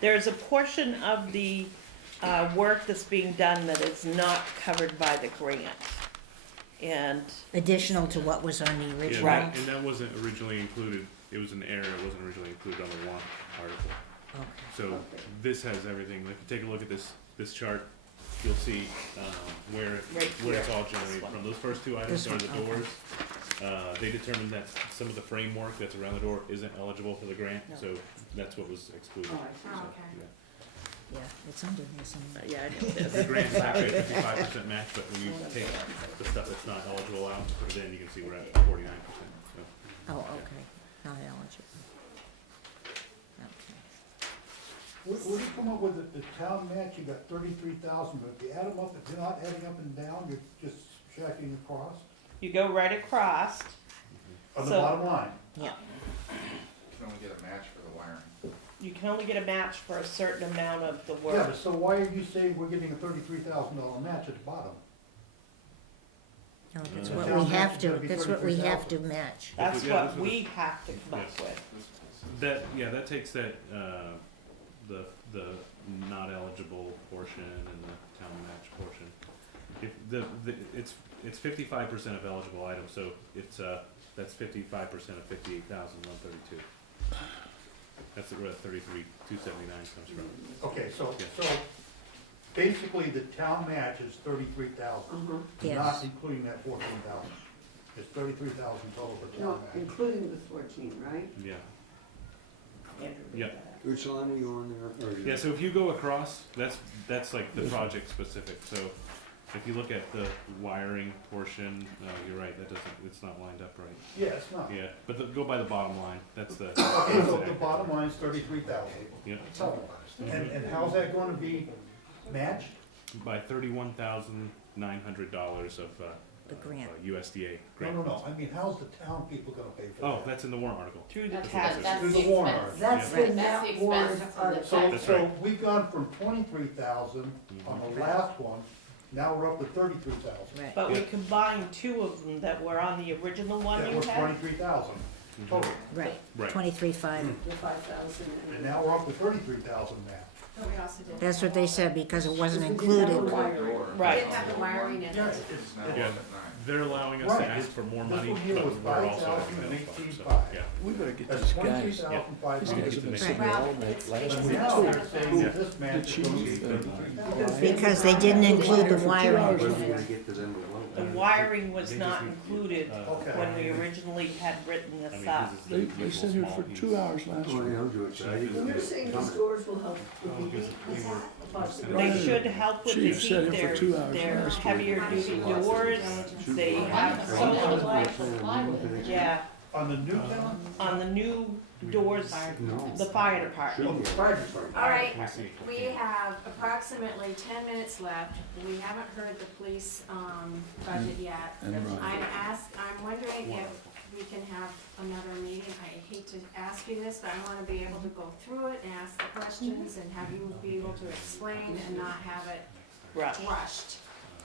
There's a portion of the work that's being done that is not covered by the grant. And Additional to what was on the Yeah, original. Right. and that wasn't originally included, it was an error, it wasn't originally included on the warrant article. Okay. So this has everything, if you take a look at this chart, you'll see, where it's all generated from. Those first two items This are the one, okay. doors. They determined that some of the framework that's around the door isn't eligible for the grant, so that's what was excluded. Oh, I see. So, okay. yeah. Yeah, it's under there somewhere. yeah, I know The this. grant is actually a 55% match, but when you take the stuff that's not eligible out, and put it in, you can see we're at 49%. So. Oh, okay, not eligible. Okay. What do you come up with, the town match, you got 33,000, but if you add them up, if you're not adding up and down, you're just checking across You go right across. on the So- bottom line. Yeah. You can only get a match for the wiring. You can only get a match for a certain amount of the Yeah, work. but so why are you saying we're getting a $33,000 match at the bottom? No, that's The what town we match have is to, gonna be that's what we have to 33,000. match. That's Yeah, what that's what we have to come up Yes. with. That takes that, the not eligible portion and the town match portion. If it's 55% of eligible items, so it's, that's 55% of 58,132. That's where 33,279 comes from. Okay, so, Yeah. so basically the town match is 33,000, Yes. not including that 14,000. It's 33,000 total for No, town match. including the 14, right? Yeah. Andrew did Yeah. that. Which line are you on there? Or- Yeah, so if you go across, that's like the project specific, so if you look at the wiring portion, you're right, it's not lined up right. Yeah, it's not. Yeah, but go by the bottom line, that's the. Okay, so the bottom line is 33,000. Yeah, And how's that gonna be matched? by $31,900 of, The grant. USDA No, grant. no, no, funds. I mean, how's the town people gonna pay for Oh, that? that's in the warrant article. Through the That's taxes. that's Through the the warrant expense. That's Yeah. the That's the net warrant expense of the article. So, That's so right. we've gone from 23,000 on the last one, now we're up to 33,000. Right. But we Yeah. combined two of them that were on the original one That you was had. 23,000 total, Right, Right. 23,500. The 5,000. and now we're up to 33,000 now. But we also did. That's what they said, because it wasn't included. Right. Didn't have the wiring in it. It's now Yeah. up at 9. They're allowing us to Right. ask for more This money, one here but was we're also 5,000 having and enough funds, so, 18,500. yeah. We better get That's these guys. 23,500. These guys have been sitting Well, all night last And week. now they're saying Yeah. this match is gonna be 33,000. Because they didn't include the wiring. When are we gonna get to them to vote? The wiring was They not just- included Okay. when we originally had written I this mean, up. his is They real sat here for small. 2 hours last Oh, week. yeah, I'll do it. So I didn't- You're saying these doors will help with the Because heat? we Is were- that a possibility? They should help with the Chief sat heat, here for 2 hours they're last week. heavier duty doors, they have solar light, yeah, On the new town? on the new doors, the fire department. Fire department. All right, I see. we have approximately 10 minutes left. We haven't heard the police budget yet. And Ryan. I'm wondering if we can have another meeting. I hate to ask you this, but I want to be able to go through it and ask the questions and have you be able to explain and not have it Right. rushed.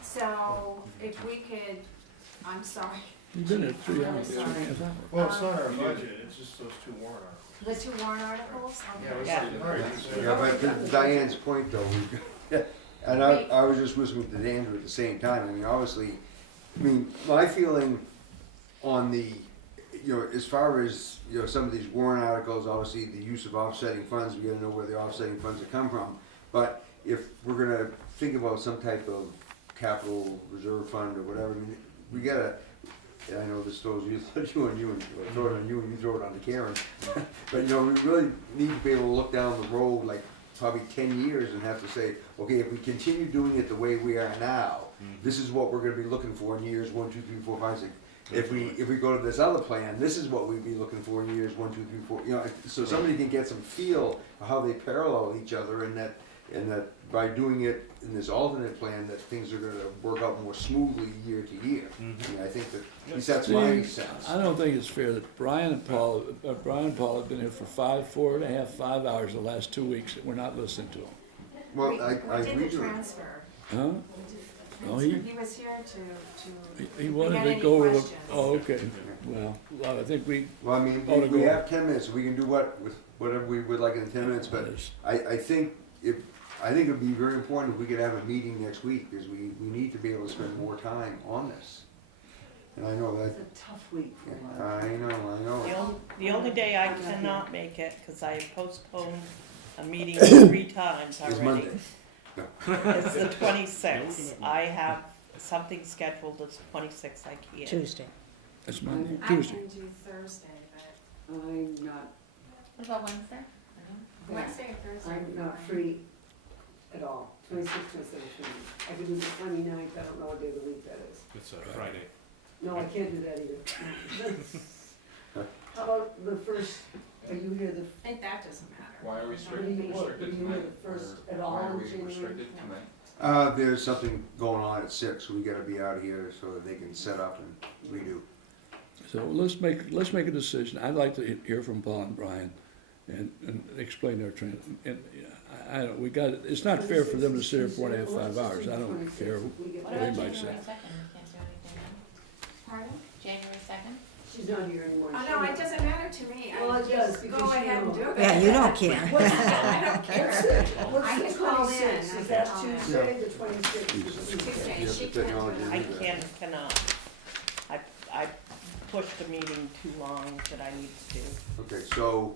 So if we could, I'm sorry, You've been there 3 hours. Sorry. 3.5 hours. Well, it's not our budget, it's just those two warrant articles. the two warrant articles? Okay. Yeah. Yeah, but to Diane's point though, and I was just listening to Andrew at the same time, I mean, obviously, I mean, my feeling on the, you know, as far as, you know, some of these warrant articles, obviously the use of offsetting funds, we gotta know where the offsetting funds have come from. But if we're gonna think about some type of capital reserve fund or whatever, I mean, we gotta, and I know this throws you, you and throw it on you and you throw it on to Karen. But you know, we really need to be able to look down the road, like probably 10 years and have to say, okay, if we continue doing it the way we are now, this is what we're gonna be looking for in years 1, 2, 3, 4, 5, 6. If we go to this other plan, this is what we'd be looking for in years 1, 2, 3, 4. You know, so somebody can get some feel of how they parallel each other, and that by doing it in this alternate plan, that things are going to work out more smoothly year to year. I mean, I think that at least that's my sense. I don't think it's fair that Brian and Paul have been here for 4.5, 5 hours the last 2 weeks, and we're not listening to them. Well, We I did agree the to it. transfer. Huh? No, Oh, he he- was here to. He if we wanted had to any go over the, questions. oh, okay. Well, I think we, Well, I mean, Oh, to we go. have 10 minutes, we can do whatever we would like in 10 minutes, but I think I think it'd be very important if we could have a meeting next week, because we need to be able to spend more time on this. And I know that, It's a tough week for a lot of I know. The only day I cannot make it, cause I postponed a meeting 3 times It's already. Monday. It's the 26th. I have something scheduled that's 26th, I can't. Tuesday. That's Monday, I Tuesday. can do Thursday, but I'm not, What about Wednesday? Wednesday or Thursday. I'm not free at all. 26th, 27th. I could do the 29th, I don't know what day of the week that is. It's a Friday. No, I can't do that either. How about the first, are you here the, I think that doesn't matter. Why are we are restricted, you restricted here tonight? the first Or at all why are in we January? restricted tonight? There's something going on at 6, so we gotta be out here so that they can set up and redo. So let's make a decision. I'd like to hear from Paul and Brian and explain their trend. And I don't, we got, it's not fair for them to sit here 4.5, 5 hours. I don't care What what about anybody January says. 2nd? We can't do anything then? Pardon? January 2nd? She's not here anymore. Oh, no, it doesn't matter to me. Well, I it does, just because go you ahead and know. do it. Yeah, you don't care. I don't care. I What's can the call in. 26th? I Is can that call in. Tuesday, the 26th? Tuesday, You have she the technology can. to I do that. cannot. I pushed the meeting too long that I need to do. Okay, so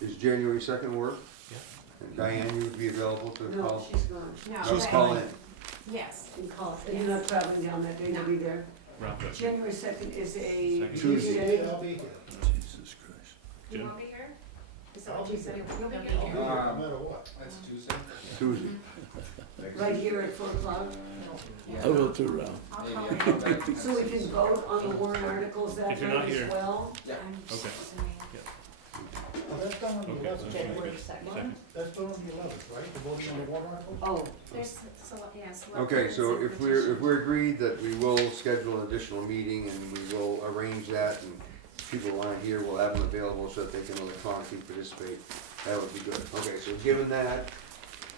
is January 2nd work? Yeah. And Diane, you would be available to No, call? she's gone. No, Just but- call in. Yes. You call, and you're not traveling down that day, you'll be there. Round up. January 2nd is a Second Tuesday. I'll be here. Jesus Christ. You Jim? won't be here? Is that I'll what be you said? here. You'll be You'll be here? here. No matter what. That's Tuesday? Tuesday. right here at 4 o'clock. I will too, Ralph. I'll Maybe call I'll in. come back. So we can vote on the warrant articles that If you're not night here. as well? Yeah. I'm Okay. assuming. Well, that's done on the Okay. 11th. January right? 2nd. That's done on the 11th, right? The voting on the warrant articles? Oh, There's, yes. Okay, so if we're agreed that we will schedule an additional meeting and we will arrange that, and people who aren't here, we'll have them available so that they can electronically participate, that would be good. Okay, so given that,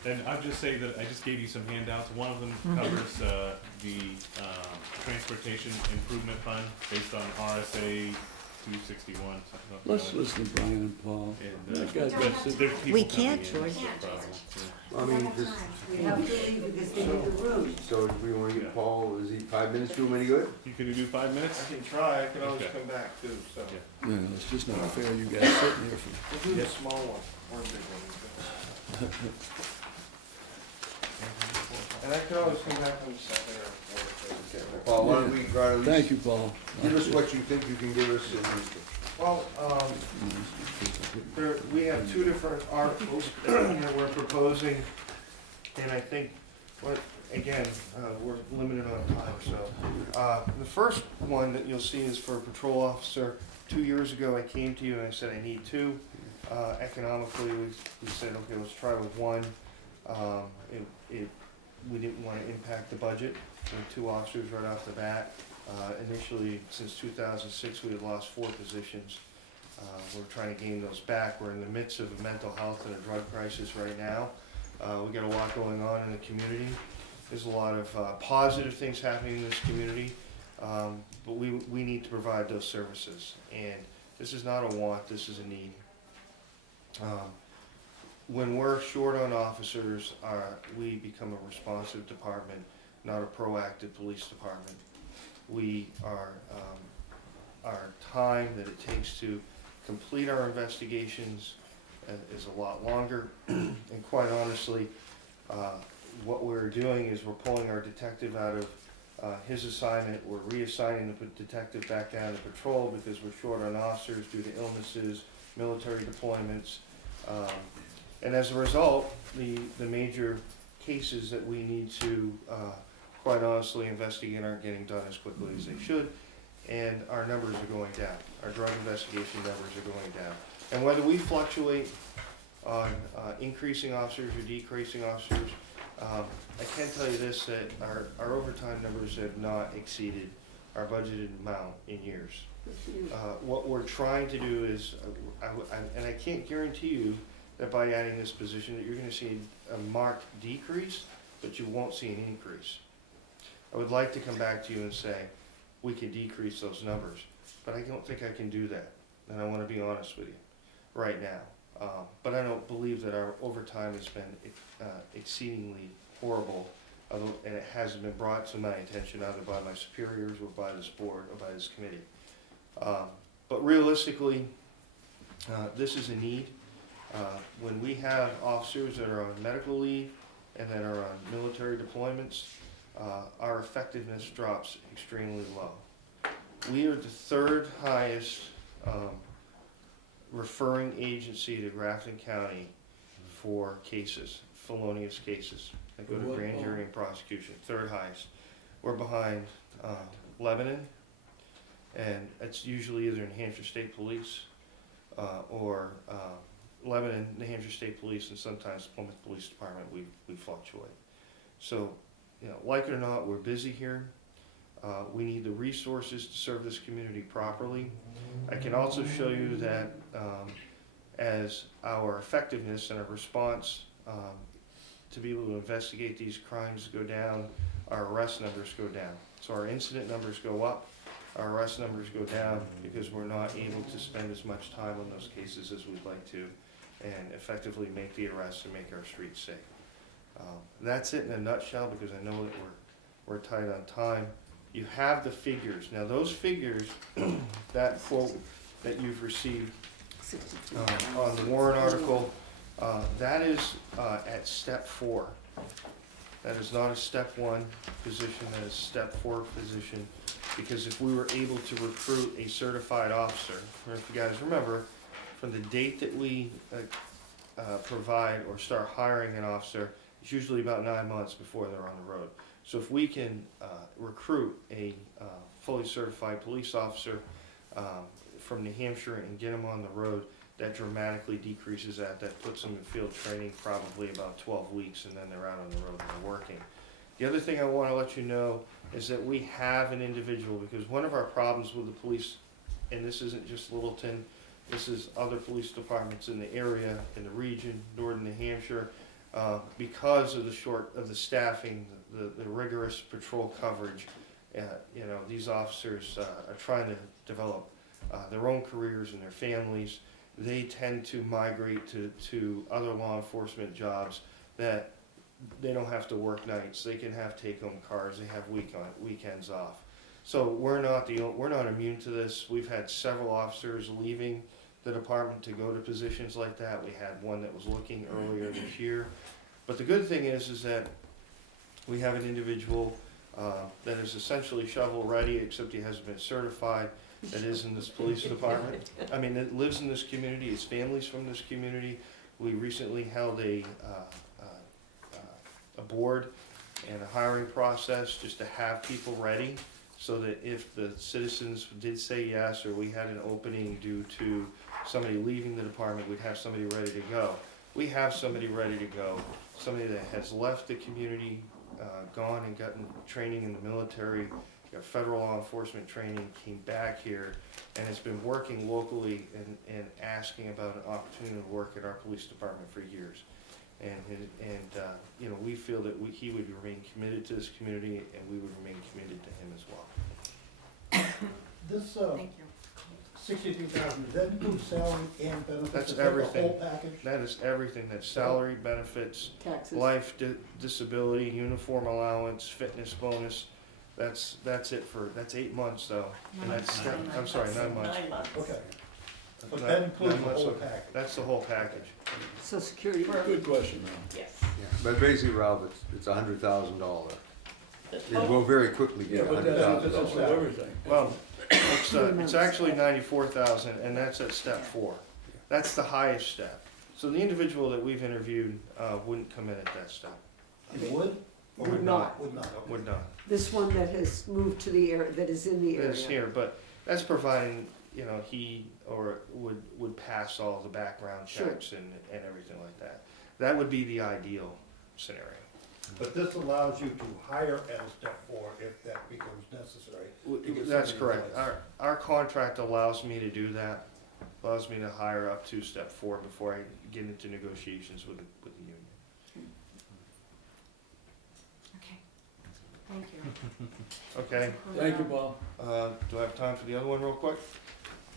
And I'll just say that I just gave you some handouts. One of them covers the transportation improvement fund based on RSA 261. something Let's like that. listen to Brian and Paul. And, That guy's don't got have some- there's people We coming can't, in, George. that's the problem, yeah. I mean, just, we have to leave because they need the room. so do we wanna get Paul, is he 5 minutes do him any good? You can do 5 minutes? I can try, I can always Okay. come back too, so. Yeah. Yeah, it's just not fair, you guys sitting here for, We'll do the small one, or the big one. And I can always come back on the second or fourth. Okay, Paul, why don't we try to at thank least you, Paul. give us what you think you can give us and Well, we have 2 different articles that we're proposing, and I think, again, we're limited on time, so. The first one that you'll see is for a patrol officer. 2 years ago, I came to you and I said I need 2. Economically, we said, okay, let's try with 1. We didn't want to impact the budget, with 2 officers right off the bat. Initially, since 2006, we had lost 4 positions. We're trying to gain those back. We're in the midst of a mental health and a drug crisis right now. We got a lot going on in the community. There's a lot of positive things happening in this community, but we need to provide those services. And this is not a want, this is a need. When we're short on officers, we become a responsive department, not a proactive police department. Our time that it takes to complete our investigations is a lot longer. And quite honestly, what we're doing is we're pulling our detective out of his assignment. We're reassigning the detective back down to patrol because we're short on officers due to illnesses, military deployments. And as a result, the major cases that we need to, quite honestly, investigate aren't getting done as quickly as they should, and our numbers are going down. Our drug investigation numbers are going down. And whether we fluctuate on increasing officers or decreasing officers, I can tell you this, that our overtime numbers have not exceeded our budgeted amount in years. What we're trying to do is, and I can't guarantee you that by adding this position that you're gonna see a marked decrease, but you won't see an increase. I would like to come back to you and say, we can decrease those numbers, but I don't think I can do that, and I wanna be honest with you right now. But I don't believe that our overtime has been exceedingly horrible, and it hasn't been brought to my attention either by my superiors or by this board or by this committee. But realistically, this is a need. When we have officers that are on medical leave and that are on military deployments, our effectiveness drops extremely low. We are the third highest referring agency to Grafton County for cases, felonious cases that go to grand jury and prosecution, third highest. We're behind Lebanon, and it's usually either New Hampshire State Police or Lebanon, New Hampshire State Police, and sometimes Plymouth Police Department. We fluctuate. So, you know, like it or not, we're busy here. We need the resources to serve this community properly. I can also show you that as our effectiveness and our response to be able to investigate these crimes go down, our arrest numbers go down. So our incident numbers go up, our arrest numbers go down because we're not able to spend as much time on those cases as we'd like to and effectively make the arrests and make our streets safe. That's it in a nutshell, because I know that we're tight on time. You have the figures. Now those figures, that quote that you've received on the warrant article, that is at step 4. That is not a step 1 position, that is step 4 position, because if we were able to recruit a certified officer, or if you guys remember, from the date that we provide or start hiring an officer, it's usually about 9 months before they're on the road. So if we can recruit a fully certified police officer from New Hampshire and get them on the road, that dramatically decreases that. That puts them in field training probably about 12 weeks, and then they're out on the road and they're working. The other thing I want to let you know is that we have an individual, because one of our problems with the police, and this isn't just Littleton, this is other police departments in the area, in the region, northern New Hampshire, because of the staffing, the rigorous patrol coverage. You know, these officers are trying to develop their own careers and their families. They tend to migrate to other law enforcement jobs that they don't have to work nights. They can have take-home cars. They have weekends off. So we're not immune to this. We've had several officers leaving the department to go to positions like that. We had one that was looking earlier this year. But the good thing is that we have an individual that is essentially shovel-ready, except he hasn't been certified, that is in this police department. I mean, it lives in this community. His family's from this community. We recently held a board and a hiring process just to have people ready, so that if the citizens did say yes, or we had an opening due to somebody leaving the department, we'd have somebody ready to go. We have somebody ready to go, somebody that has left the community, gone and gotten training in the military, got federal law enforcement training, came back here, and has been working locally and asking about an opportunity to work at our police department for years. And you know, we feel that he would remain committed to this community, and we would remain committed to him as well. This, Thank you. 63,000, does that include salary and benefits? That's Is that everything. the whole package? That is everything. That's salary, benefits, Taxes. life, disability, uniform allowance, fitness bonus. That's it for, that's 8 months though. And that's, I'm sorry, 9 months. 9 months. Okay. But Nine- that includes 9 the months, whole okay. package? That's the whole package. Social Security. Good question, though. Yes. But basically, Ralph, it's $100,000. The You total- will very quickly Yeah, get but that's $100,000. everything. Well, it's actually 94,000, and that's at step 4. That's the highest step. So the individual that we've interviewed wouldn't come in at that step. It would? Or Would not. Would not, okay. Would not. This one that has moved to the area, that is in the area. It's here, but that's providing, you know, he or would pass all the background Sure. checks and everything like that. That would be the ideal scenario. But this allows you to hire at a step 4 if that becomes necessary. to get That's somebody in correct. place. Our contract allows me to do that, allows me to hire up to step 4 before I get into negotiations with the union. Okay. Thank you. Okay, Thank you, Paul. do I have time for the other one real quick?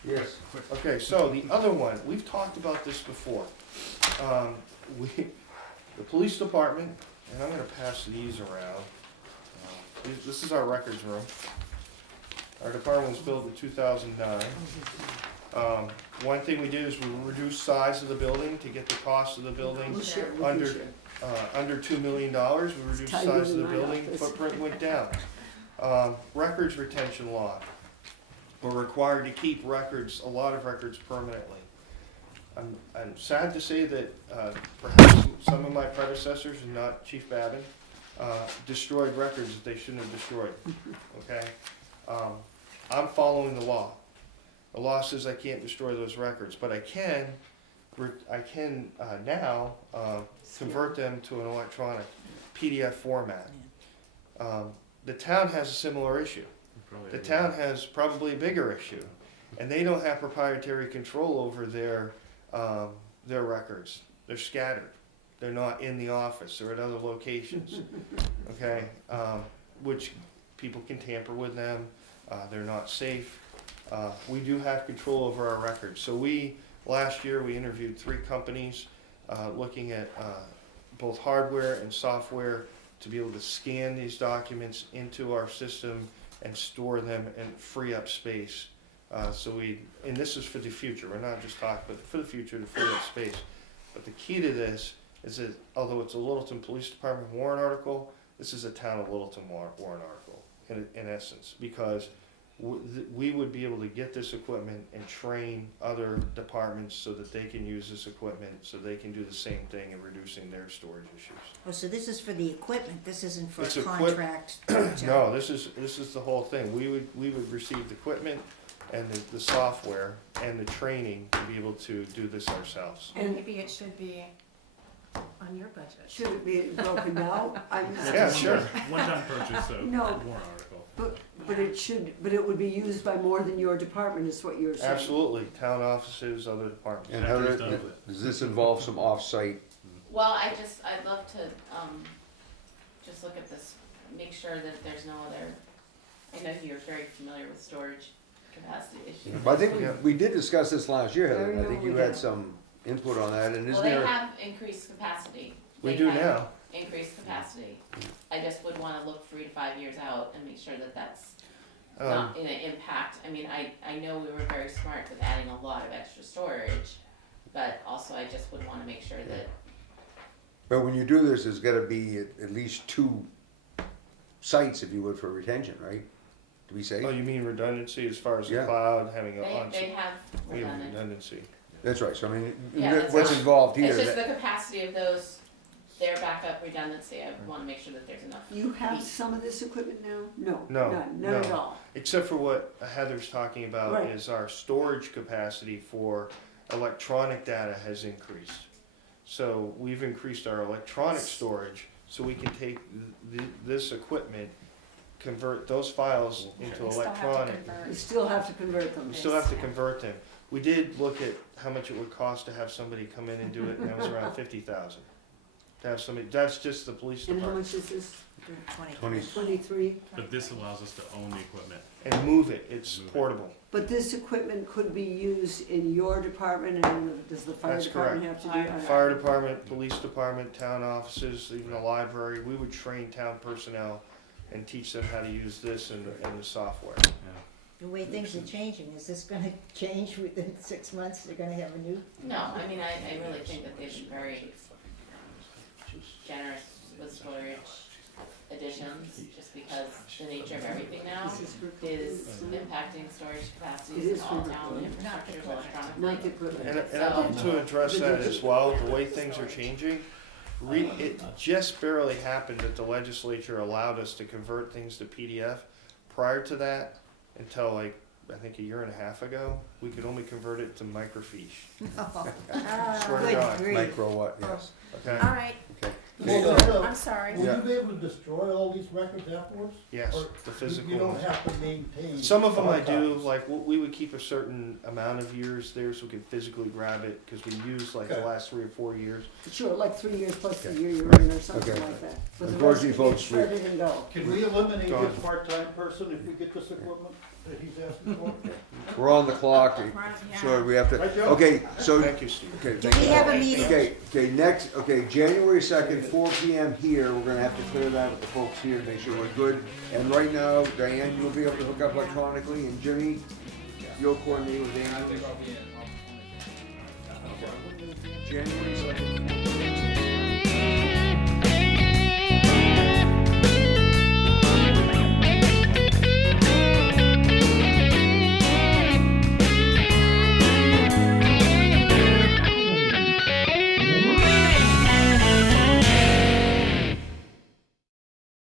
Yes. Okay, so the other one, we've talked about this before. The police department, and I'm gonna pass these around. This is our records room. Our department was built in 2009. One thing we did is we reduced size of the building to get the cost of the building under $2 million. We reduced size of the building, footprint went down. Records retention law. We're required to keep records, a lot of records permanently. I'm sad to say that perhaps some of my predecessors, and not Chief Babin, destroyed records that they shouldn't have destroyed. Okay, I'm following the law. The law says I can't destroy those records, but I can now convert them to an electronic PDF format. The town has a similar issue. The town has probably a bigger issue, and they don't have proprietary control over their records. They're scattered. They're not in the office. They're at other locations. Okay, which people can tamper with them. They're not safe. We do have control over our records. So last year we interviewed 3 companies looking at both hardware and software to be able to scan these documents into our system and store them and free up space. And this is for the future. We're not just talking, but for the future to free up space. But the key to this is that although it's a Littleton Police Department warrant article, this is a town of Littleton warrant article in essence, because we would be able to get this equipment and train other departments so that they can use this equipment, so they can do the same thing in reducing their storage issues. Oh, so this is for the equipment, this isn't for It's a contract? No, this is the whole thing. We would receive the equipment and the software and the training to be able to do this ourselves. And maybe it should be on your budget. Should it be broken out? Yeah, sure. One-time purchase, so No. warrant article. But it would be used by more than your department, is what you're saying. Absolutely, town offices, other departments. And how does this involve some off-site? Well, I'd love to, just look at this, make sure that there's no other, I know you're very familiar with storage capacity issues. I think we did discuss this last year, Heather, and I I think know you we had did. some input on that, and Well, isn't they there? have increased capacity. We They do have now. Increased capacity. I just would wanna look 3 to 5 years out and make sure that that's not gonna impact. I mean, I know we were very smart with adding a lot of extra storage, but also I just would wanna make sure that, But when you do this, there's gotta be at least 2 sites, if you would, for retention, right? To be safe? Oh, you mean redundancy as far as the Yeah. cloud, having a they on-site? have We have redundant. redundancy. That's right, so I mean, Yeah, that's what's not- involved here? It's just that- the capacity of those, their backup redundancy, I wanna make sure that there's enough. You have some of this equipment now? No, No, none at no. all. Except for what Heather's talking about Right. is our storage capacity for electronic data has increased. So we've increased our electronic storage so we can take this equipment, convert those files into electronic. You still have to convert them. We still have to convert them. We did look at how much it would cost to have somebody come in and do it, and that was around 50,000. To have somebody, that's just the police And how department. much is this? 20. 23? But this allows us to own the equipment. And move it, it's portable. But this equipment could be used in your department, and does the fire That's department correct. have to do? Fire department, police department, town offices, even the library, we would train town personnel and teach them how to use this and the software. The way things are changing, is this gonna change within 6 months? They're gonna have a new? No, I mean, I really think that they've been very generous with storage additions, just because the nature of everything now is impacting storage capacities in all town infrastructures electronically. Not the equipment. And I'd like to address that as well, the way things are changing. It just barely happened that the legislature allowed us to convert things to PDF. Prior to that, until like, I think a year and a half ago, we could only convert it to microfiche. Swear to God. Micro what, yes. Okay? All right, Okay. I'm sorry. Will you be able to destroy all these records afterwards? Yes, Or the physical You don't ones. have to maintain. Some of them I hard do, copies. like, we would keep a certain amount of years there so we could physically grab it, because we used like the Okay. last 3 or 4 years. Sure, like 3 years plus the Okay. year you're in or something Okay. like that. But the Unfortunately, rest folks, can get shredded and go. Can we eliminate Go this ahead. part-time person if we get this equipment? that he's asking for? We're on the clock, so we have to, okay, so. Thank you, Steve. Okay, Do thank we you. have a meeting? Okay, next, January 2nd, 4 PM here, we're gonna have to clear that with the folks here, make sure we're good. And right now, Diane, you'll be able to hook up electronically, and Jimmy, you'll coordinate with I Andrew. think I'll be in. January